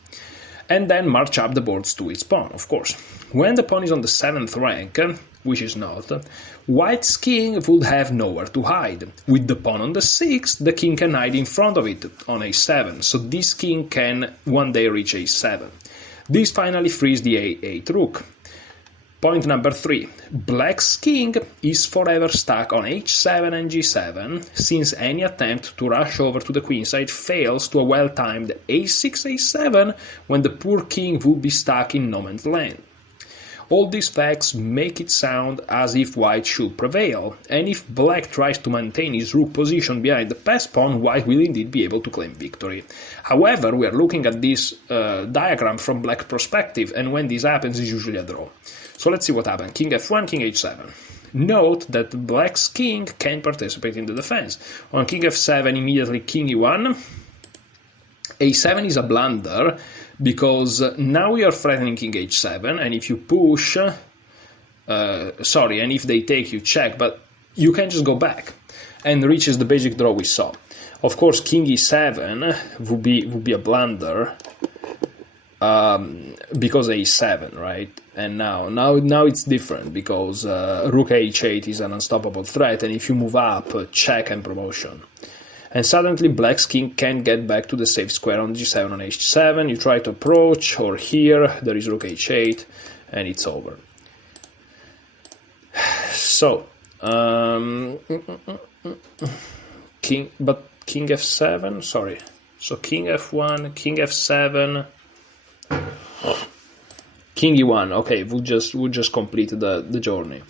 and then march up the boards to its pawn, of course. When the pawn is on the 7th rank, which is not, white's king would have nowhere to hide. With the pawn on the 6th, the king can hide in front of it on a7, so this king can one day reach a7. This finally frees the a8 rook. Point number 3. Black's king is forever stuck on h7 and g7, since any attempt to rush over to the queenside fails to a well-timed a6, a7, when the poor king would be stuck in no man's land. All these facts make it sound as if white should prevail, and if black tries to maintain his rook position behind the passed pawn, white will indeed be able to claim victory. However, we are looking at this diagram from black's perspective, and when this happens, it's usually a draw. So let's see what happened. King f1, king h7. Note that black's king can participate in the defense. On king f7, immediately king e1. a7 is a blunder, because now we are threatening king h7, and if you push, and if they take, you check, but you can just go back, and reaches the basic draw we saw. Of course, king e7 would be a blunder, because a7, right? And now it's different, because rook h8 is an unstoppable threat, and if you move up, check and promotion. And suddenly black's king can't get back to the safe square on g7 on h7. You try to approach, or here there is rook h8, and it's over. So king f7, sorry. So king f1, king f7, king e1. Okay, we'll just complete the journey.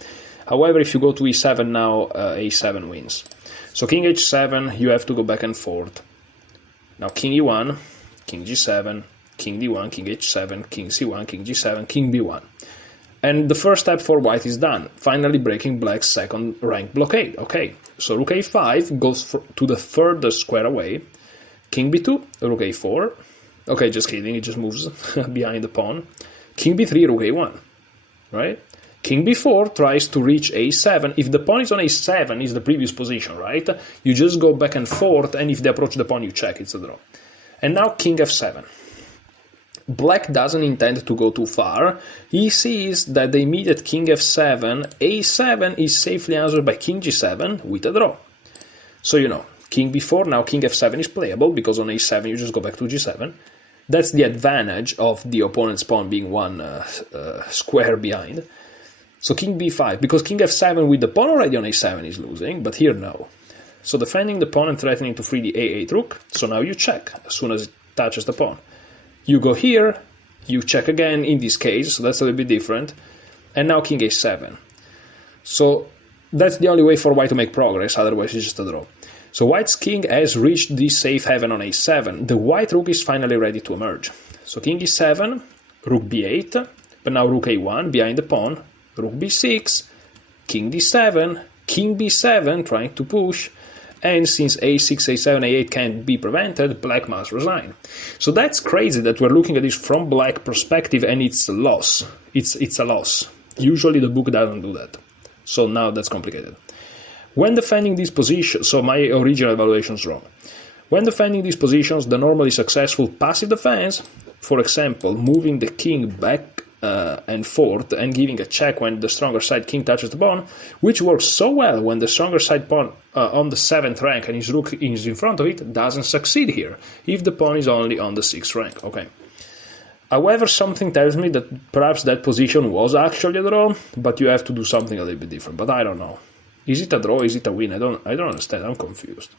However, if you go to e7 now, a7 wins. So king h7, you have to go back and forth. Now king e1, king g7, king d1, king h7, king c1, king g7, king b1. And the first step for white is done, finally breaking black's second rank blockade. Okay, so rook a5 goes to the furthest square away. King b2, rook a4. Okay, just kidding, it just moves behind the pawn. King b3, rook a1, right? King b4 tries to reach a7. If the pawn is on a7, is the previous position, right? You just go back and forth, and if they approach the pawn, you check, it's a draw. And now king f7. Black doesn't intend to go too far. He sees that the immediate king f7, a7 is safely answered by king g7 with a draw. So king b4, now king f7 is playable, because on a7 you just go back to g7. That's the advantage of the opponent's pawn being one square behind. So king b5, because king f7 with the pawn already on a7 is losing, but here no. So defending the pawn and threatening to free the a8 rook, so now you check as soon as it touches the pawn. You go here, you check again in this case, so that's a little bit different, and now king a7. So that's the only way for white to make progress, otherwise it's just a draw. So white's king has reached the safe haven on a7. The white rook is finally ready to emerge. So king e7, rook b8, but now rook a1 behind the pawn, rook b6, king d7, king b7 trying to push, and since a6, a7, a8 can't be prevented, black must resign. So that's crazy that we're looking at this from black perspective, and it's a loss. It's a loss. Usually the book doesn't do that. So now that's complicated. When defending these positions, so my original evaluation is wrong. When defending these positions, the normally successful passive defense, for example, moving the king back and forth and giving a check when the stronger side king touches the pawn, which works so well when the stronger side pawn on the 7th rank and his rook is in front of it, doesn't succeed here if the pawn is only on the 6th rank. Okay. However, something tells me that perhaps that position was actually a draw, but you have to do something a little bit different. But I don't know. Is it a draw? Is it a win? I don't understand. I'm confused.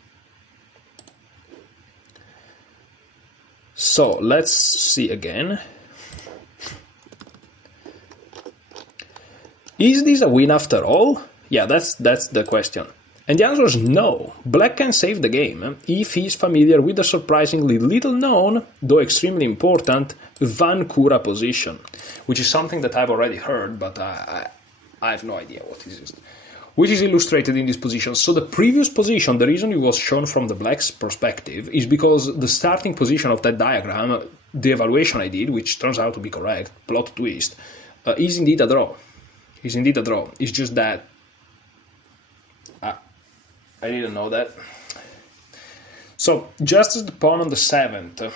So let's see again. Is this a win after all? Yeah, that's the question. And the answer is no. Black can save the game if he is familiar with the surprisingly little known, though extremely important, Van Kura position, which is something that I've already heard, but I have no idea what it is. Which is illustrated in this position. So the previous position, the reason it was shown from the black's perspective is because the starting position of that diagram, the evaluation I did, which turns out to be correct, plot twist, is indeed a draw. Is indeed a draw. It's just that I didn't know that. So just as the pawn on the 7th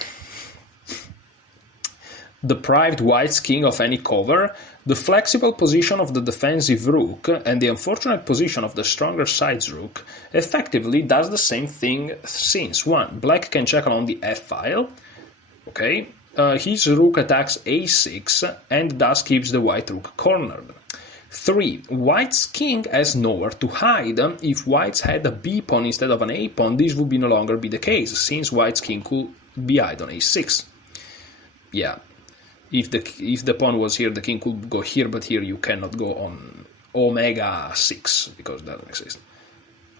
deprived white's king of any cover, the flexible position of the defensive rook and the unfortunate position of the stronger side's rook effectively does the same thing, since 1. Black can check along the f-file, okay, his rook attacks a6 and thus keeps the white rook cornered. 3. White's king has nowhere to hide. If white's had a b-pawn instead of an a-pawn, this would no longer be the case, since white's king could be hide on a6. Yeah, if the pawn was here, the king could go here, but here you cannot go on omega 6, because that doesn't exist.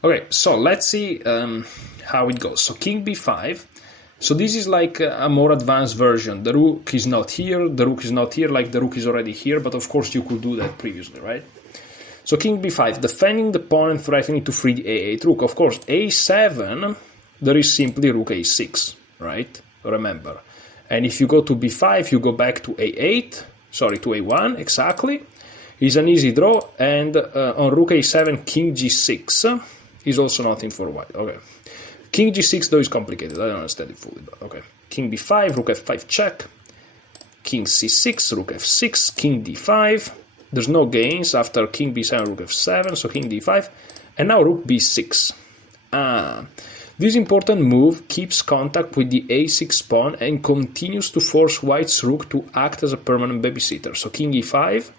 Okay, so let's see how it goes. So king b5. So this is like a more advanced version. The rook is not here, the rook is not here, like the rook is already here, but of course you could do that previously, right? So king b5, defending the pawn and threatening to free the a8 rook. Of course, a7, there is simply rook a6, right? Remember. And if you go to b5, you go back to a8, sorry, to a1, exactly. It's an easy draw, and on rook a7, king g6 is also nothing for white, okay. King g6 though is complicated, I don't understand it fully, but okay. King b5, rook f5 check, king c6, rook f6, king d5, there's no gains after king b7, rook f7, so king d5, and now rook b6. This important move keeps contact with the a6 pawn and continues to force white's rook to act as a permanent babysitter, so king e5,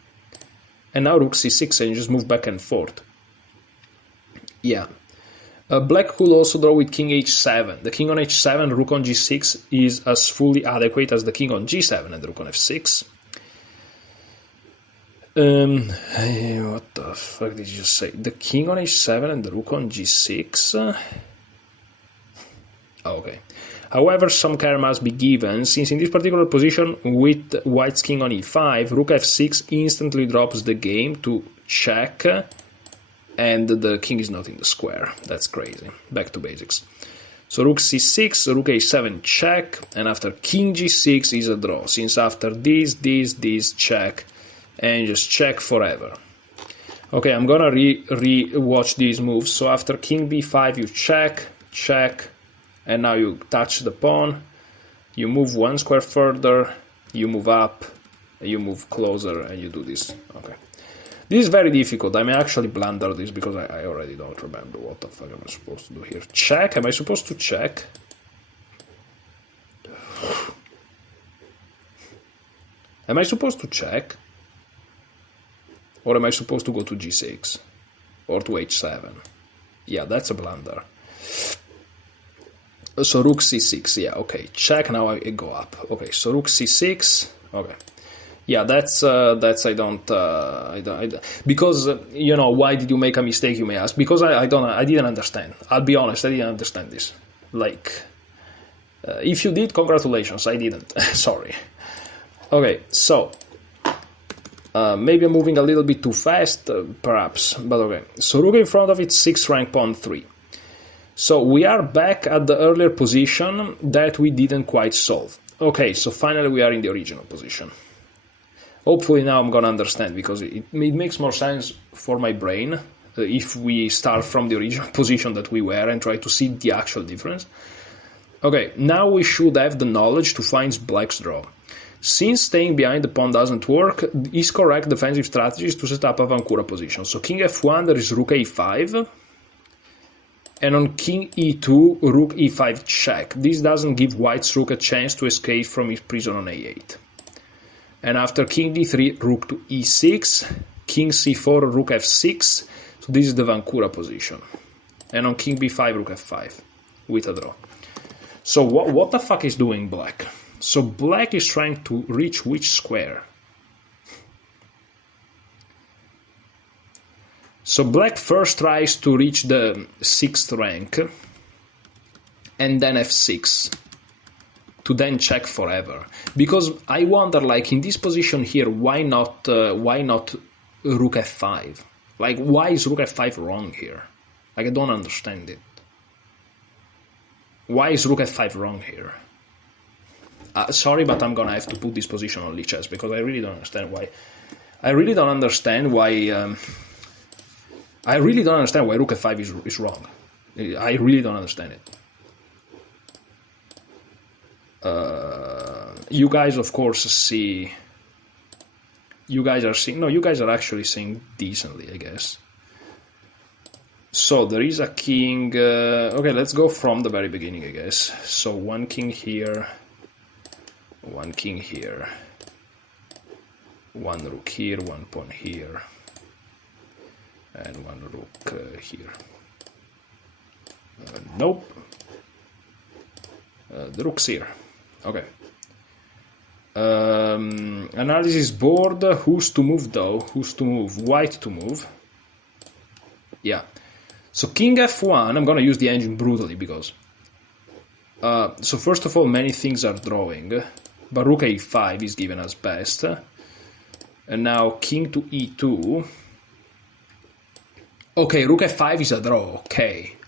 and now rook c6, and you just move back and forth. Yeah. Black could also draw with king h7. The king on h7, rook on g6 is as fully adequate as the king on g7 and the rook on f6. What the fuck did you just say? The king on h7 and the rook on g6? Okay. However, some care must be given, since in this particular position with white's king on e5, rook f6 instantly drops the game to check, and the king is not in the square. That's crazy. Back to basics. So rook c6, rook a7 check, and after king g6 is a draw, since after this check, and just check forever. Okay, I'm gonna re-watch these moves. So after king b5 you check, and now you touch the pawn, you move one square further, you move up, you move closer, and you do this. Okay. This is very difficult. I may actually blunder this because I already don't remember what the fuck am I supposed to do here. Check? Am I supposed to check? Am I supposed to check? Or am I supposed to go to g6? Or to h7? Yeah, that's a blunder. So rook c6, yeah, okay. Check, now I go up. Okay, so rook c6, okay. Yeah, that's I don't because you know, why did you make a mistake, you may ask? Because I didn't understand. I'll be honest, I didn't understand this. Like, if you did, congratulations. I didn't. Sorry. Okay, so maybe I'm moving a little bit too fast, perhaps, but okay. So rook in front of it, 6 rank pawn 3. So we are back at the earlier position that we didn't quite solve. Okay, so finally we are in the original position. Hopefully now I'm gonna understand, because it makes more sense for my brain if we start from the original position that we were and try to see the actual difference. Okay, now we should have the knowledge to find black's draw. Since staying behind the pawn doesn't work, his correct defensive strategy is to set up a Vancouver position. So king f1, there is rook a5, and on king e2, rook e5 check. This doesn't give white's rook a chance to escape from his prison on a8. And after king d3, rook to e6, king c4, rook f6, so this is the Vancouver position. And on king b5, rook f5, with a draw. So what the fuck is doing black? So black is trying to reach which square? So black first tries to reach the 6th rank, and then f6, to then check forever. Because I wonder, like, in this position here, why not rook f5? Like, why is rook f5 wrong here? Like, I don't understand it. Why is rook f5 wrong here? Sorry, but I'm gonna have to put this position on lichess, because I really don't understand why. I really don't understand why rook f5 is wrong. I really don't understand it. You guys, of course, see... You guys are seeing... No, you guys are actually seeing decently, I guess. So, there is a king... okay, let's go from the very beginning, I guess. So, one king here. One king here. One rook here, one pawn here. And one rook here. Nope. The rook's here. Okay. Analysis board. Who's to move though? Who's to move? White to move. Yeah. So king f1. I'm gonna use the engine brutally because. So first of all, many things are drawing, but rook a5 is given as best. And now king to e2. Okay, rook f5 is a draw.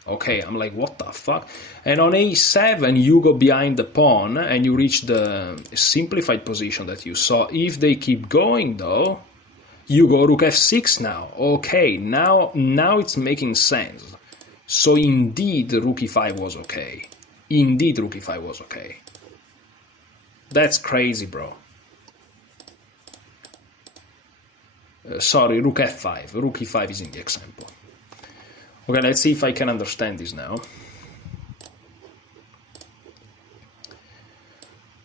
Okay, I'm like, what the fuck? And on a7, you go behind the pawn and you reach the simplified position that you saw. If they keep going, though, you go rook f6 now. Okay, now it's making sense. So indeed, rook e5 was okay. Indeed, rook e5 was okay. That's crazy, bro. Sorry, rook f5. Rook e5 is in the example. Okay, let's see if I can understand this now.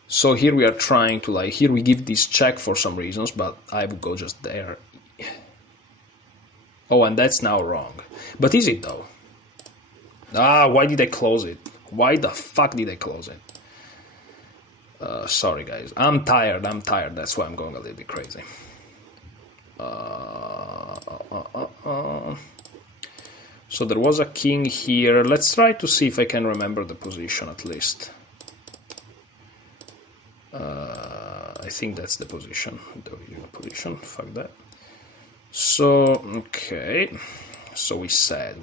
So here we are trying to, like, here we give this check for some reasons, but I would go just there. Oh, and that's now wrong. But is it, though? Ah, why did I close it? Why the fuck did I close it? Sorry, guys. I'm tired. That's why I'm going a little bit crazy. So there was a king here. Let's try to see if I can remember the position at least. I think that's the position. The position. Fuck that. So okay. So we said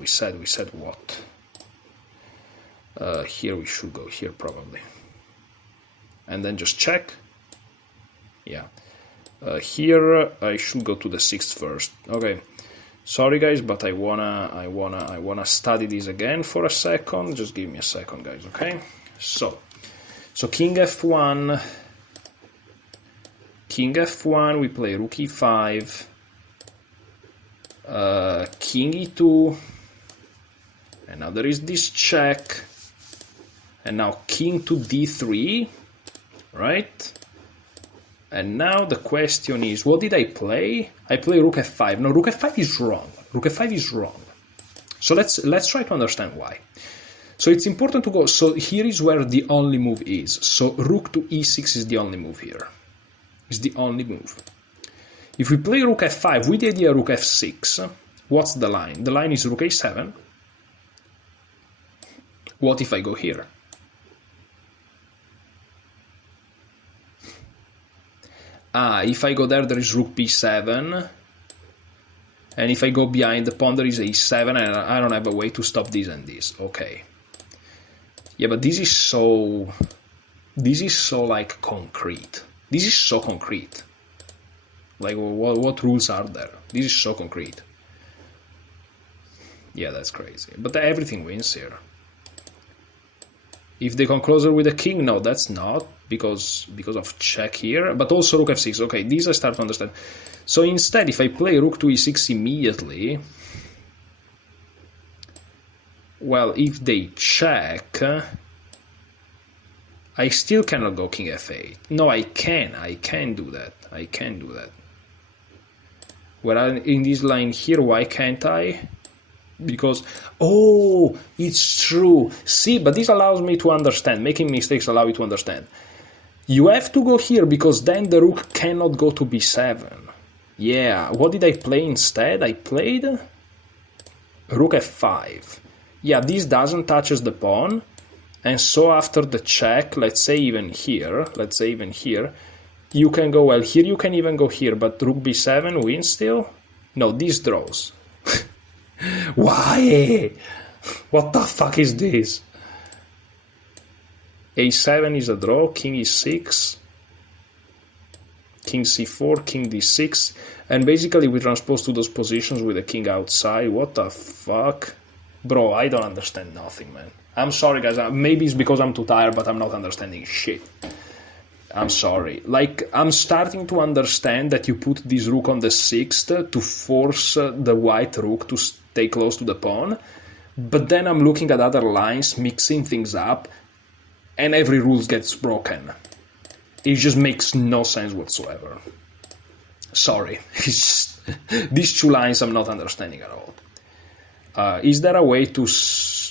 what? Here we should go here probably. And then just check. Yeah. Here I should go to the 6th first. Okay. Sorry guys, but I wanna study this again for a second. Just give me a second, guys, okay? So king f1, we play rook e5, king e2, and now there is this check, and now king to d3, right? And now the question is, what did I play? I play rook f5. No, rook f5 is wrong. Rook f5 is wrong. So let's try to understand why. So it's important to go. So here is where the only move is. So rook to e6 is the only move here. Is the only move. If we play rook f5 with the idea rook f6, what's the line? The line is rook a7. What if I go here? If I go there is rook b7, and if I go behind the pawn there is a7, and I don't have a way to stop this and this. Okay. Yeah, but this is so like concrete. This is so concrete. Like, what rules are there? This is so concrete. Yeah, that's crazy. But everything wins here. If they come closer with the king, no, that's not, because of check here, but also rook f6. Okay, these I start to understand. So instead, if I play rook to e6 immediately, well, if they check, I still cannot go king f8. No, I can do that. I can do that. Well, in this line here, why can't I? Because, oh, it's true. See, but this allows me to understand. Making mistakes allow you to understand. You have to go here because then the rook cannot go to b7. Yeah, what did I play instead? I played rook f5. Yeah, this doesn't touches the pawn. And so after the check, let's say even here, you can go, well, here you can even go here, but rook b7 wins still? No, this draws. Why? What the fuck is this? a7 is a draw, king e6, king c4, king d6, and basically we transpose to those positions with the king outside. What the fuck? Bro, I don't understand nothing, man. I'm sorry, guys. Maybe it's because I'm too tired, but I'm not understanding shit. I'm sorry. Like, I'm starting to understand that you put this rook on the 6th to force the white rook to stay close to the pawn, but then I'm looking at other lines, mixing things up, and every rule gets broken. It just makes no sense whatsoever. Sorry. These two lines I'm not understanding at all. Is there a way to...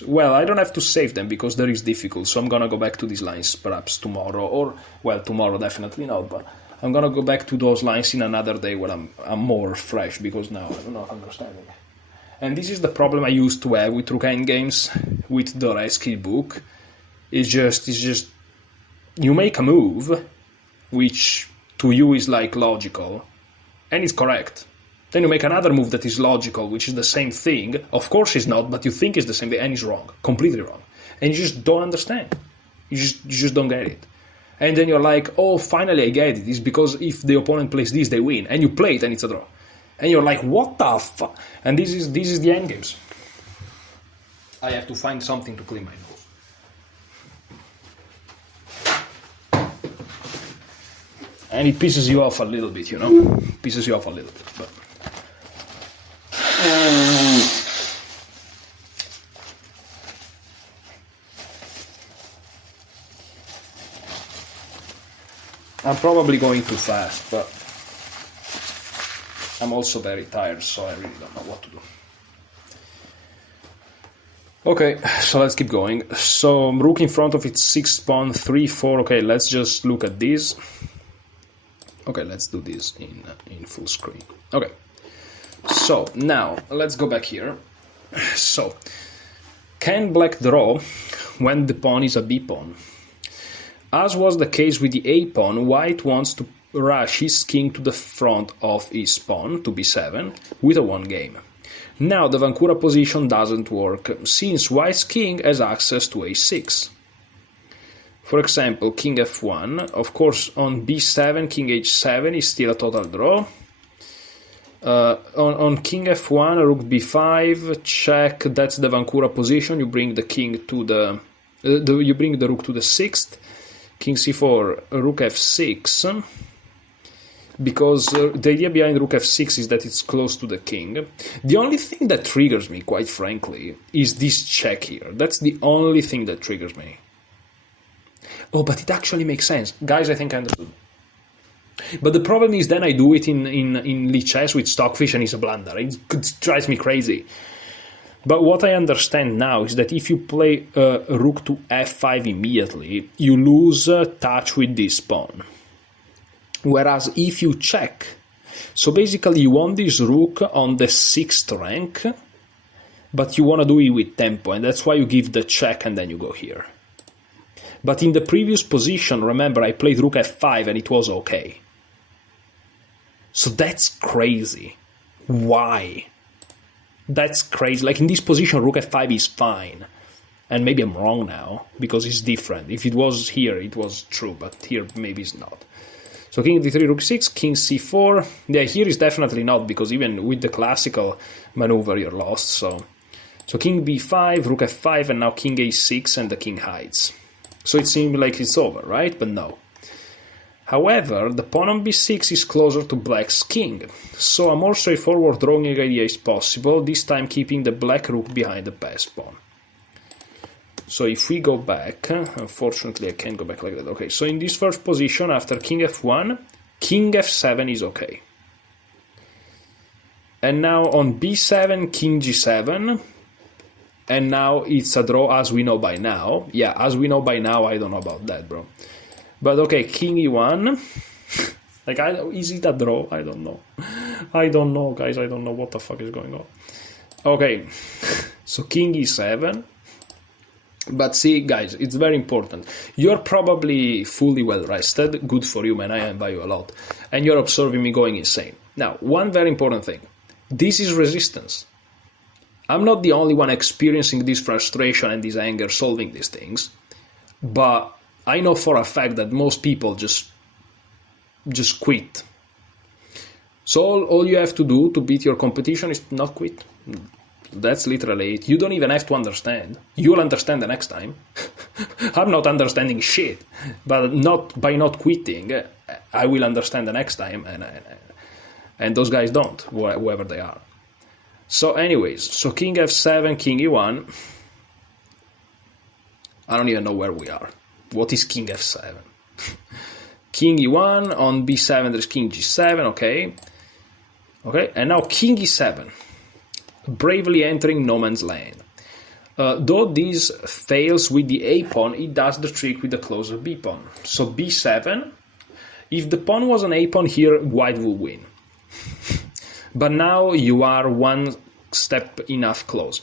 Well, I don't have to save them because there is difficult, so I'm gonna go back to these lines perhaps tomorrow, or, well, tomorrow definitely not, but I'm gonna go back to those lines in another day when I'm more fresh, because now I'm not understanding. And this is the problem I used to have with Rook Endgames, with the Rescue book. It's just, you make a move, which to you is like logical, and it's correct. Then you make another move that is logical, which is the same thing. Of course it's not, but you think it's the same thing, and it's wrong. Completely wrong. And you just don't understand. You just don't get it. And then you're like, oh, finally I get it. It's because if the opponent plays this, they win. And you play it, and it's a draw. And you're like, what the fuck? And this is the endgames. I have to find something to clean my nose. And it pisses you off a little bit, you know? Pisses you off a little bit, but... I'm probably going too fast, but I'm also very tired, so I really don't know what to do. Okay, so let's keep going. So rook in front of its 6th pawn, 3-4. Okay, let's just look at this. Okay, let's do this in full screen. Okay, so now let's go back here. So, can black draw when the pawn is a b pawn? As was the case with the a pawn, white wants to rush his king to the front of his pawn, to b7, with a one game. Now the Vancouver position doesn't work, since white's king has access to a6. For example, king f1, of course on b7, king h7 is still a total draw. On king f1, rook b5, check, that's the Vancouver position, you bring the king to you bring the rook to the 6th. King c4, rook f6, because the idea behind rook f6 is that it's close to the king. The only thing that triggers me, quite frankly, is this check here. That's the only thing that triggers me. Oh, but it actually makes sense. Guys, I think I understood. But the problem is then I do it in Lee chess with Stockfish and it's a blunder. It drives me crazy. But what I understand now is that if you play rook to f5 immediately, you lose touch with this pawn. Whereas if you check, so basically you want this rook on the 6th rank, but you want to do it with tempo, and that's why you give the check and then you go here. But in the previous position, remember, I played rook f5 and it was okay. So that's crazy. Why? That's crazy. Like in this position, rook f5 is fine. And maybe I'm wrong now, because it's different. If it was here, it was true, but here maybe it's not. So king d3, rook 6, king c4. Yeah, here is definitely not, because even with the classical maneuver, you're lost. So king b5, rook f5, and now king a6, and the king hides. So it seems like it's over, right? But no. However, the pawn on b6 is closer to black's king, so a more straightforward drawing idea is possible, this time keeping the black rook behind the passed pawn. So if we go back, unfortunately I can't go back like that. Okay, so in this first position, after king f1, king f7 is okay. And now on b7, king g7, and now it's a draw as we know by now. Yeah, as we know by now, I don't know about that, bro. But okay, king e1. Like, is it a draw? I don't know. I don't know, guys. I don't know what the fuck is going on. Okay, so king e7. But see, guys, it's very important. You're probably fully well rested. Good for you, man. I envy you a lot. And you're observing me going insane. Now, one very important thing. This is resistance. I'm not the only one experiencing this frustration and this anger solving these things. But I know for a fact that most people just quit. So all you have to do to beat your competition is not quit. That's literally it. You don't even have to understand. You'll understand the next time. I'm not understanding shit, but not by not quitting, I will understand the next time, and those guys don't, whoever they are. So anyways, so king f7, king e1. I don't even know where we are. What is king f7? King e1, on b7 there's king g7, okay. Okay, and now king e7, bravely entering no man's land. Though this fails with the a pawn, it does the trick with the closer b pawn. So b7, if the pawn was an a pawn here, white will win. But now you are one step enough close.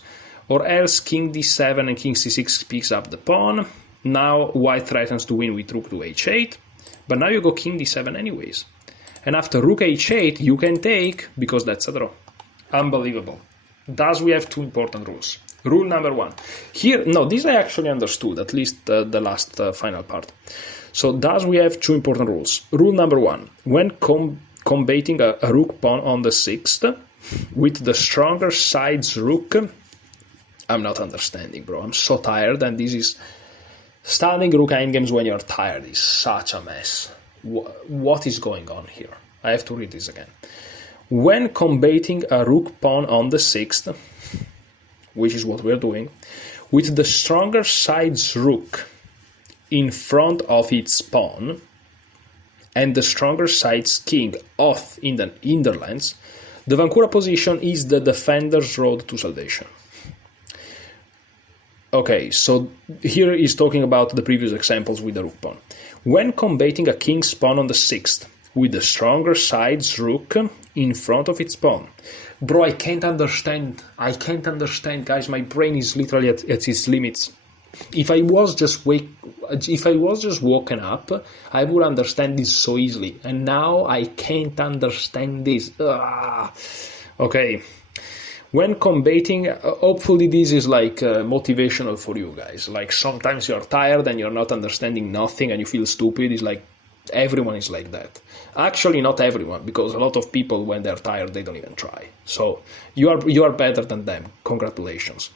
Or else king d7 and king c6 picks up the pawn. Now white threatens to win with rook to h8. But now you go king d7 anyways. And after rook h8, you can take, because that's a draw. Unbelievable. Thus we have two important rules. Rule number one. Here, no, this I actually understood, at least the last final part. So thus we have two important rules. Rule number one. When combating a rook pawn on the 6th, with the stronger side's rook, I'm not understanding, bro. I'm so tired, and this is... Studying rook endgames when you're tired is such a mess. What is going on here? I have to read this again. When combating a rook pawn on the 6th, which is what we're doing, with the stronger side's rook in front of its pawn, and the stronger side's king off in the hinterlands, the Vancouver position is the defender's road to salvation. Okay, so here he's talking about the previous examples with the rook pawn. When combating a king's pawn on the 6th, with the stronger side's rook in front of its pawn. Bro, I can't understand, guys. My brain is literally at its limits. If I was just woken up, I would understand this so easily. And now I can't understand this. Okay. When combating, hopefully this is like motivational for you guys. Like sometimes you're tired and you're not understanding nothing and you feel stupid. It's like everyone is like that. Actually, not everyone, because a lot of people, when they're tired, they don't even try. So you are better than them. Congratulations.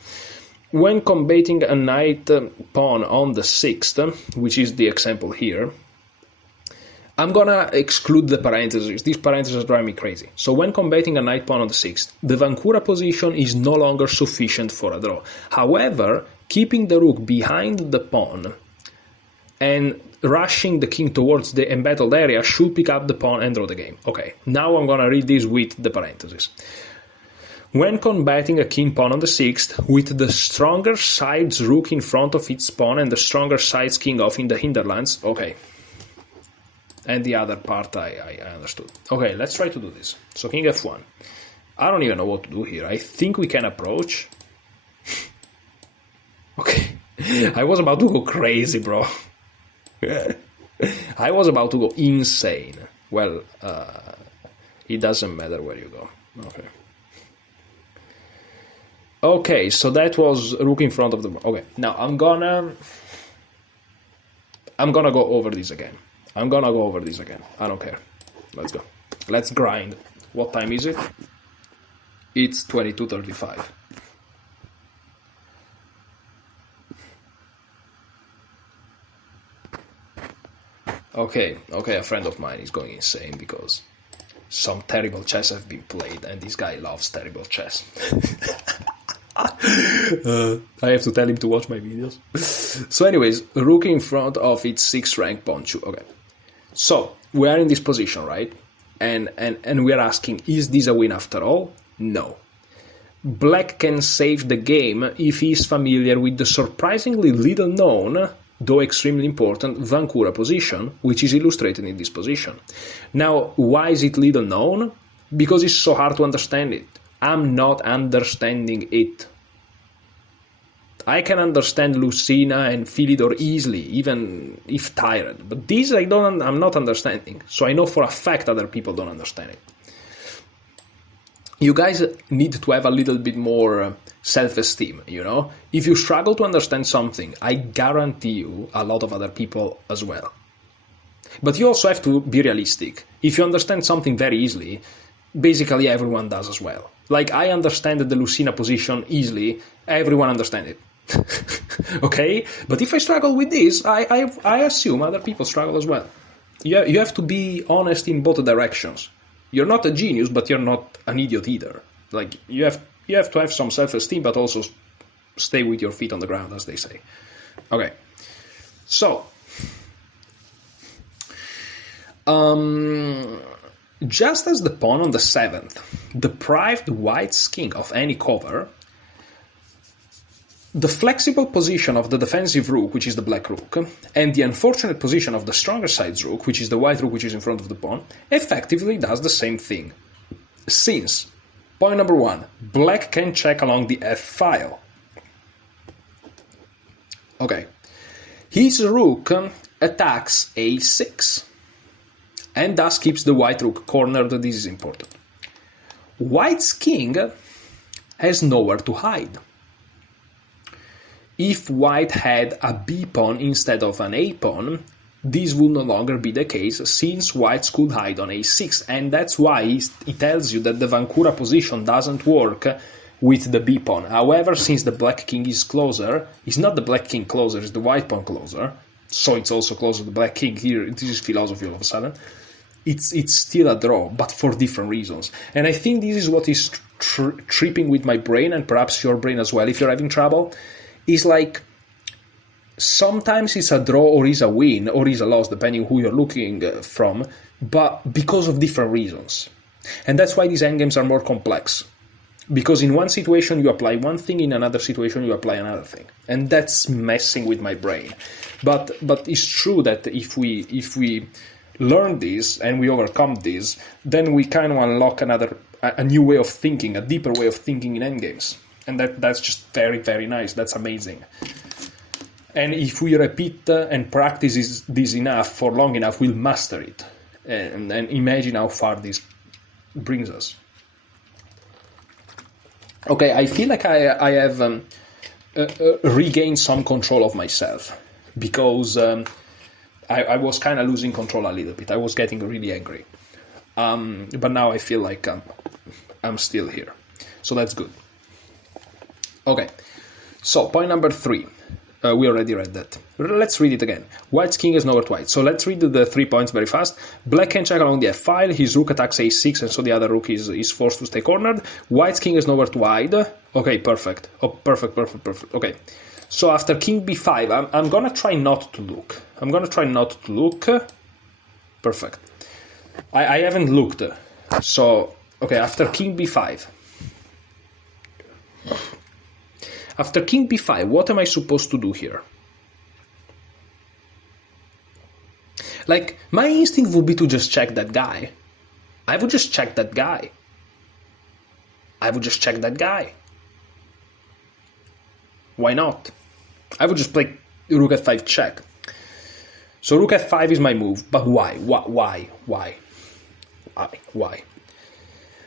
When combating a knight pawn on the 6th, which is the example here, I'm gonna exclude the parentheses. These parentheses drive me crazy. So when combating a knight pawn on the 6th, the Vancouver position is no longer sufficient for a draw. However, keeping the rook behind the pawn and rushing the king towards the embattled area should pick up the pawn and draw the game. Okay, now I'm gonna read this with the parentheses. When combating a king pawn on the 6th, with the stronger side's rook in front of its pawn and the stronger side's king off in the hinterlands, okay. And the other part I understood. Okay, let's try to do this. So king f1. I don't even know what to do here. I think we can approach. Okay. I was about to go crazy, bro. I was about to go insane. Well, it doesn't matter where you go. Okay. Okay, so that was rook in front of the... Okay, now I'm gonna go over this again. I don't care. Let's go. Let's grind. What time is it? It's 22:35. Okay, a friend of mine is going insane because some terrible chess have been played and this guy loves terrible chess. I have to tell him to watch my videos. So anyways, rook in front of its 6th rank pawn. Okay. So, we are in this position, right? And we are asking, is this a win after all? No. Black can save the game if he is familiar with the surprisingly little known, though extremely important, Vancouver position, which is illustrated in this position. Now, why is it little known? Because it's so hard to understand it. I'm not understanding it. I can understand Lucina and Philidor easily, even if tired. But this I'm not understanding. So I know for a fact other people don't understand it. You guys need to have a little bit more self-esteem, you know? If you struggle to understand something, I guarantee you a lot of other people as well. But you also have to be realistic. If you understand something very easily, basically everyone does as well. Like, I understand the Lucina position easily, everyone understands it. Okay? But if I struggle with this, I assume other people struggle as well. You have to be honest in both directions. You're not a genius, but you're not an idiot either. Like, you have to have some self-esteem, but also stay with your feet on the ground, as they say. Okay. So, just as the pawn on the 7th deprived white's king of any cover, the flexible position of the defensive rook, which is the black rook, and the unfortunate position of the stronger side's rook, which is the white rook which is in front of the pawn, effectively does the same thing. Since, point number 1, black can check along the f file. Okay. His rook attacks a6, and thus keeps the white rook cornered. This is important. White's king has nowhere to hide. If white had a b-pawn instead of an a-pawn, this would no longer be the case, since white could hide on a6, and that's why he tells you that the Vancouver position doesn't work with the b-pawn. However, since the black king is closer, it's not the black king closer, it's the white pawn closer, so it's also closer to the black king. Here, this is philosophy all of a sudden. It's still a draw, but for different reasons. And I think this is what is tripping with my brain, and perhaps your brain as well, if you're having trouble. Is like, sometimes it's a draw or is a win or is a loss, depending who you're looking from, but because of different reasons. And that's why these endgames are more complex. Because in one situation you apply one thing, in another situation you apply another thing. And that's messing with my brain. But it's true that if we learn this and we overcome this, then we kind of unlock a new way of thinking, a deeper way of thinking in endgames. And that's just very, very nice. That's amazing. And if we repeat and practice this enough for long enough, we'll master it. And imagine how far this brings us. Okay, I feel like I have regained some control of myself. Because I was kind of losing control a little bit. I was getting really angry. But now I feel like I'm still here. So that's good. Okay, so point number 3. We already read that. Let's read it again. White's king has nowhere to hide. So let's read the 3 points very fast. Black can check along the f file. His rook attacks a6, and so the other rook is forced to stay cornered. White's king has nowhere to hide. Okay, perfect. Oh, perfect. Okay. So after king b5, I'm gonna try not to look. Perfect. I haven't looked. So, okay, after king b5. After king b5, what am I supposed to do here? Like, my instinct would be to just check that guy. I would just check that guy. Why not? I would just play rook f5 check. So rook f5 is my move, but why? Why?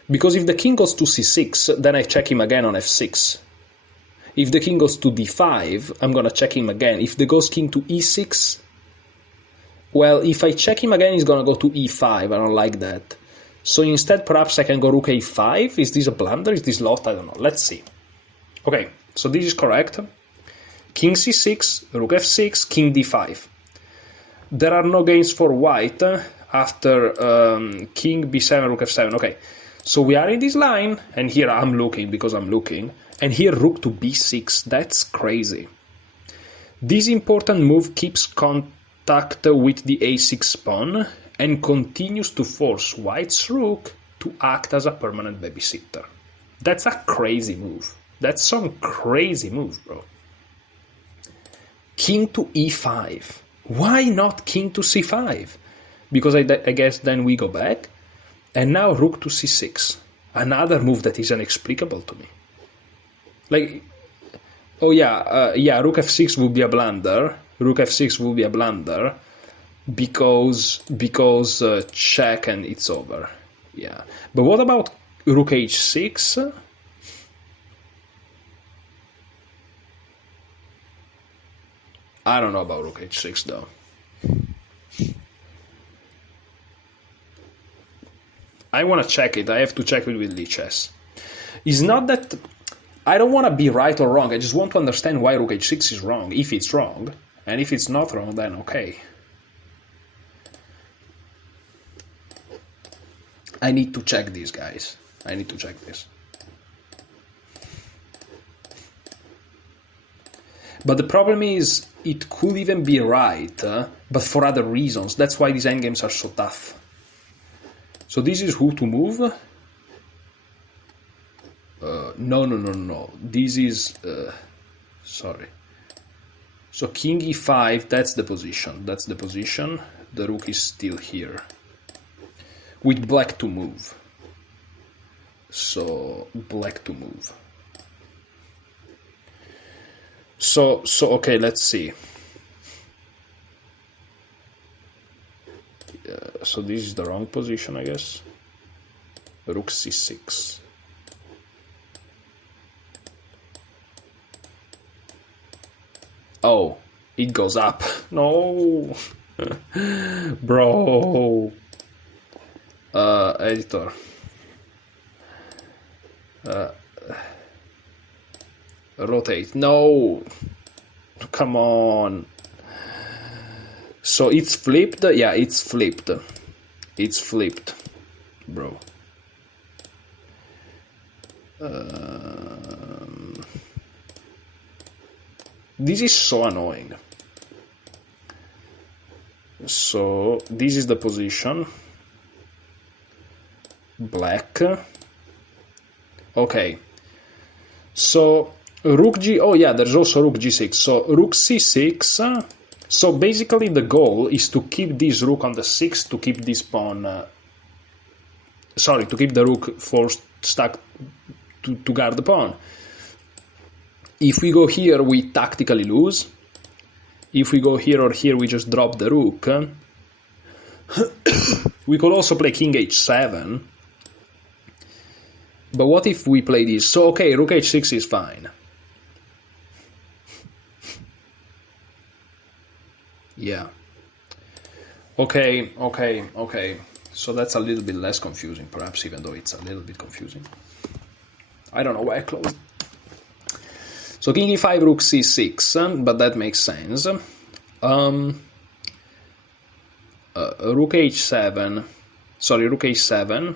Because if the king goes to c6, then I check him again on f6. If the king goes to d5, I'm going to check him again. If the goes king to e6, well, if I check him again, he's going to go to e5. I don't like that. So instead, perhaps I can go rook a5. Is this a blunder? Is this lost? I don't know. Let's see. Okay, so this is correct. King c6, rook f6, king d5. There are no gains for white after king b7, rook f7. Okay, so we are in this line, and here I'm looking because I'm looking. And here rook to b6, that's crazy. This important move keeps contact with the a6 pawn and continues to force white's rook to act as a permanent babysitter. That's a crazy move. That's some crazy move, bro. King to e5. Why not king to c5? Because I guess then we go back. And now rook to c6. Another move that is inexplicable to me. Like, oh yeah, rook f6 would be a blunder. Because check and it's over. Yeah. But what about rook h6? I don't know about rook h6 though. I want to check it. I have to check it with lichess. It's not that I don't want to be right or wrong. I just want to understand why rook h6 is wrong, if it's wrong. And if it's not wrong, then okay. I need to check this, guys. I need to check this. But the problem is, it could even be right, but for other reasons. That's why these endgames are so tough. So this is who to move. No. This is... sorry. So king e5, that's the position. That's the position. The rook is still here. With black to move. So, black to move. So okay, let's see. So this is the wrong position, I guess. Rook c6. Oh, it goes up. No. Bro. Editor. Rotate. No. Come on. So it's flipped? Yeah, it's flipped. It's flipped, bro. This is so annoying. So this is the position. Black. Okay. So rook g... Oh yeah, there's also rook g6. So rook c6. So basically the goal is to keep this rook on the 6, to keep this pawn... sorry, to keep the rook forced stuck to guard the pawn. If we go here, we tactically lose. If we go here or here, we just drop the rook. We could also play king h7. But what if we play this? So, okay, rook h6 is fine. Yeah. Okay. So that's a little bit less confusing, perhaps, even though it's a little bit confusing. I don't know why I closed. So king e5, rook c6, but that makes sense. Rook h7. Sorry, rook h7.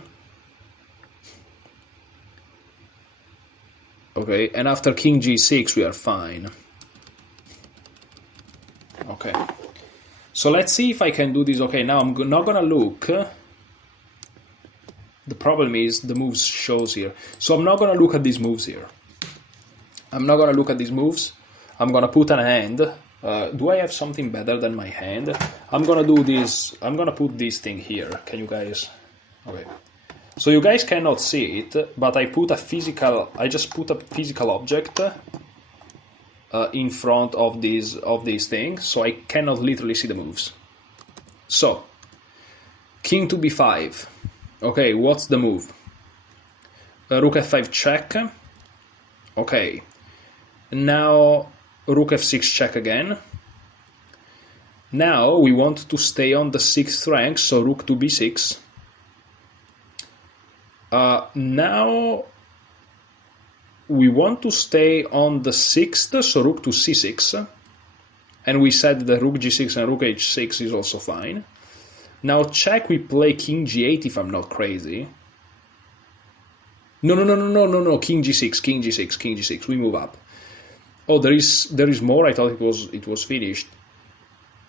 Okay, and after king g6 we are fine. Okay. So let's see if I can do this. Okay, now I'm not gonna look. The problem is the moves shows here. So I'm not gonna look at these moves here. I'm not gonna look at these moves. I'm gonna put an hand. Do I have something better than my hand? I'm gonna do this. I'm gonna put this thing here. Can you guys? Okay. So you guys cannot see it, but I put a physical. I just put a physical object in front of these things, so I cannot literally see the moves. So king to b5. Okay, what's the move? Rook f5 check. Okay. Now rook f6 check again. Now we want to stay on the 6th rank, so rook to b6. Now we want to stay on the 6th, so rook to c6. And we said that rook g6 and rook h6 is also fine. Now check, we play king g8 if I'm not crazy. No, king g6, we move up. Oh, there is more. I thought it was finished.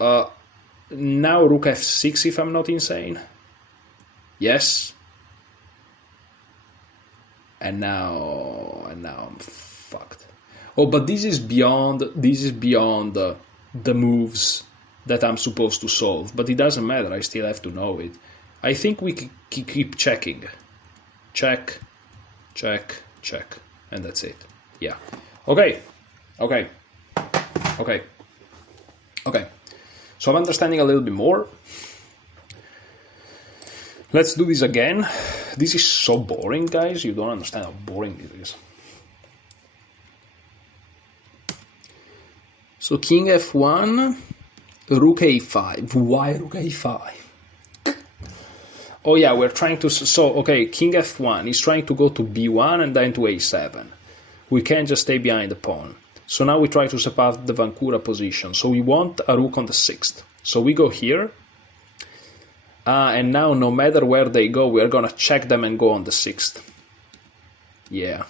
Now rook f6 if I'm not insane. Yes. And now I'm fucked. Oh, but this is beyond the moves that I'm supposed to solve. But it doesn't matter. I still have to know it. I think we keep checking. Check, and that's it. Yeah. Okay. So I'm understanding a little bit more. Let's do this again. This is so boring, guys. You don't understand how boring this is. So king f1, rook a5. Why rook a5? Oh yeah, we're trying to... So, okay, king f1 is trying to go to b1 and then to a7. we can't just stay behind the pawn. So now we try to step out the Vancouver position. So we want a rook on the 6th. So we go here. And now no matter where they go, we are going to check them and go on the 6th. Yeah.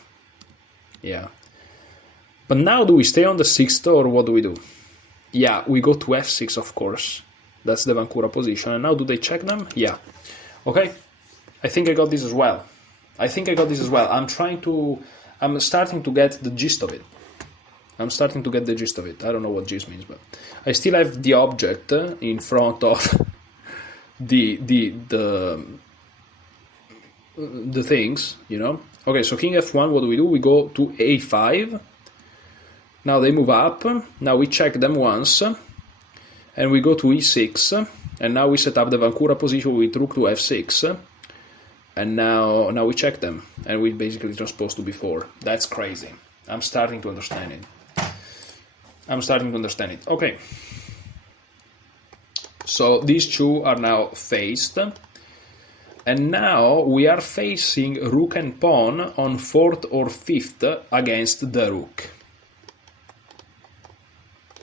But now do we stay on the 6th or what do we do? Yeah, we go to f6, of course. That's the Vancouver position. And now do they check them? Yeah. Okay. I think I got this as well. I'm starting to get the gist of it. I don't know what gist means, but I still have the object in front of the things, you know. Okay, so king f1, what do? We go to a5. Now they move up. Now we check them once. And we go to e6. And now we set up the Vancouver position with rook to f6. And now we check them. And we basically transpose to b4. That's crazy. I'm starting to understand it. Okay. So these two are now faced. And now we are facing rook and pawn on 4th or 5th against the rook.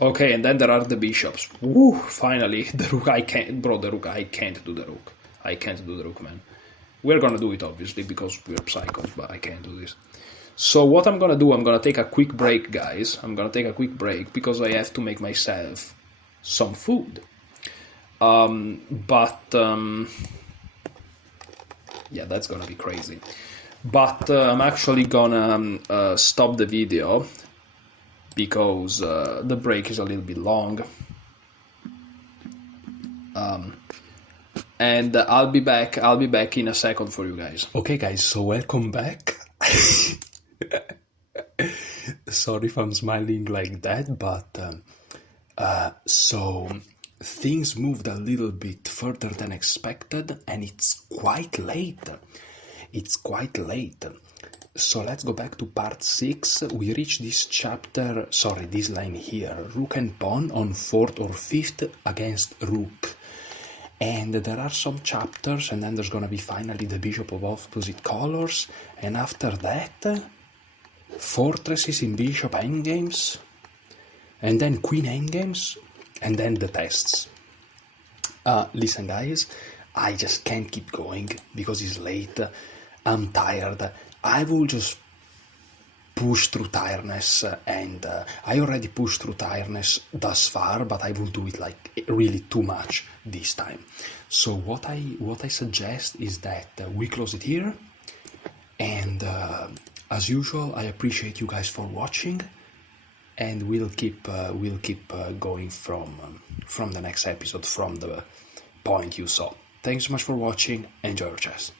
Okay, and then there are the bishops. Woo, finally, the rook, I can't do the rook, man. We're gonna do it, obviously, because we're psychos, but I can't do this. So what I'm gonna do, I'm gonna take a quick break, guys. Because I have to make myself some food. Yeah, that's gonna be crazy. But I'm actually gonna stop the video because the break is a little bit long. And I'll be back in a second for you guys. Okay, guys, so welcome back. Sorry if I'm smiling like that, but so things moved a little bit further than expected, and it's quite late. So let's go back to part 6. We reach this line here. Rook and pawn on 4th or 5th against rook. And there are some chapters, and then there's gonna be finally the bishop of opposite colors. And after that, fortresses in bishop endgames. And then queen endgames. And then the tests. Listen, guys, I just can't keep going because it's late. I'm tired. I will just push through tiredness, and I already pushed through tiredness thus far, but I will do it like really too much this time. So what I suggest is that we close it here, and as usual, I appreciate you guys for watching. And we'll keep going from the next episode, from the point you saw. Thanks so much for watching. Enjoy your chess.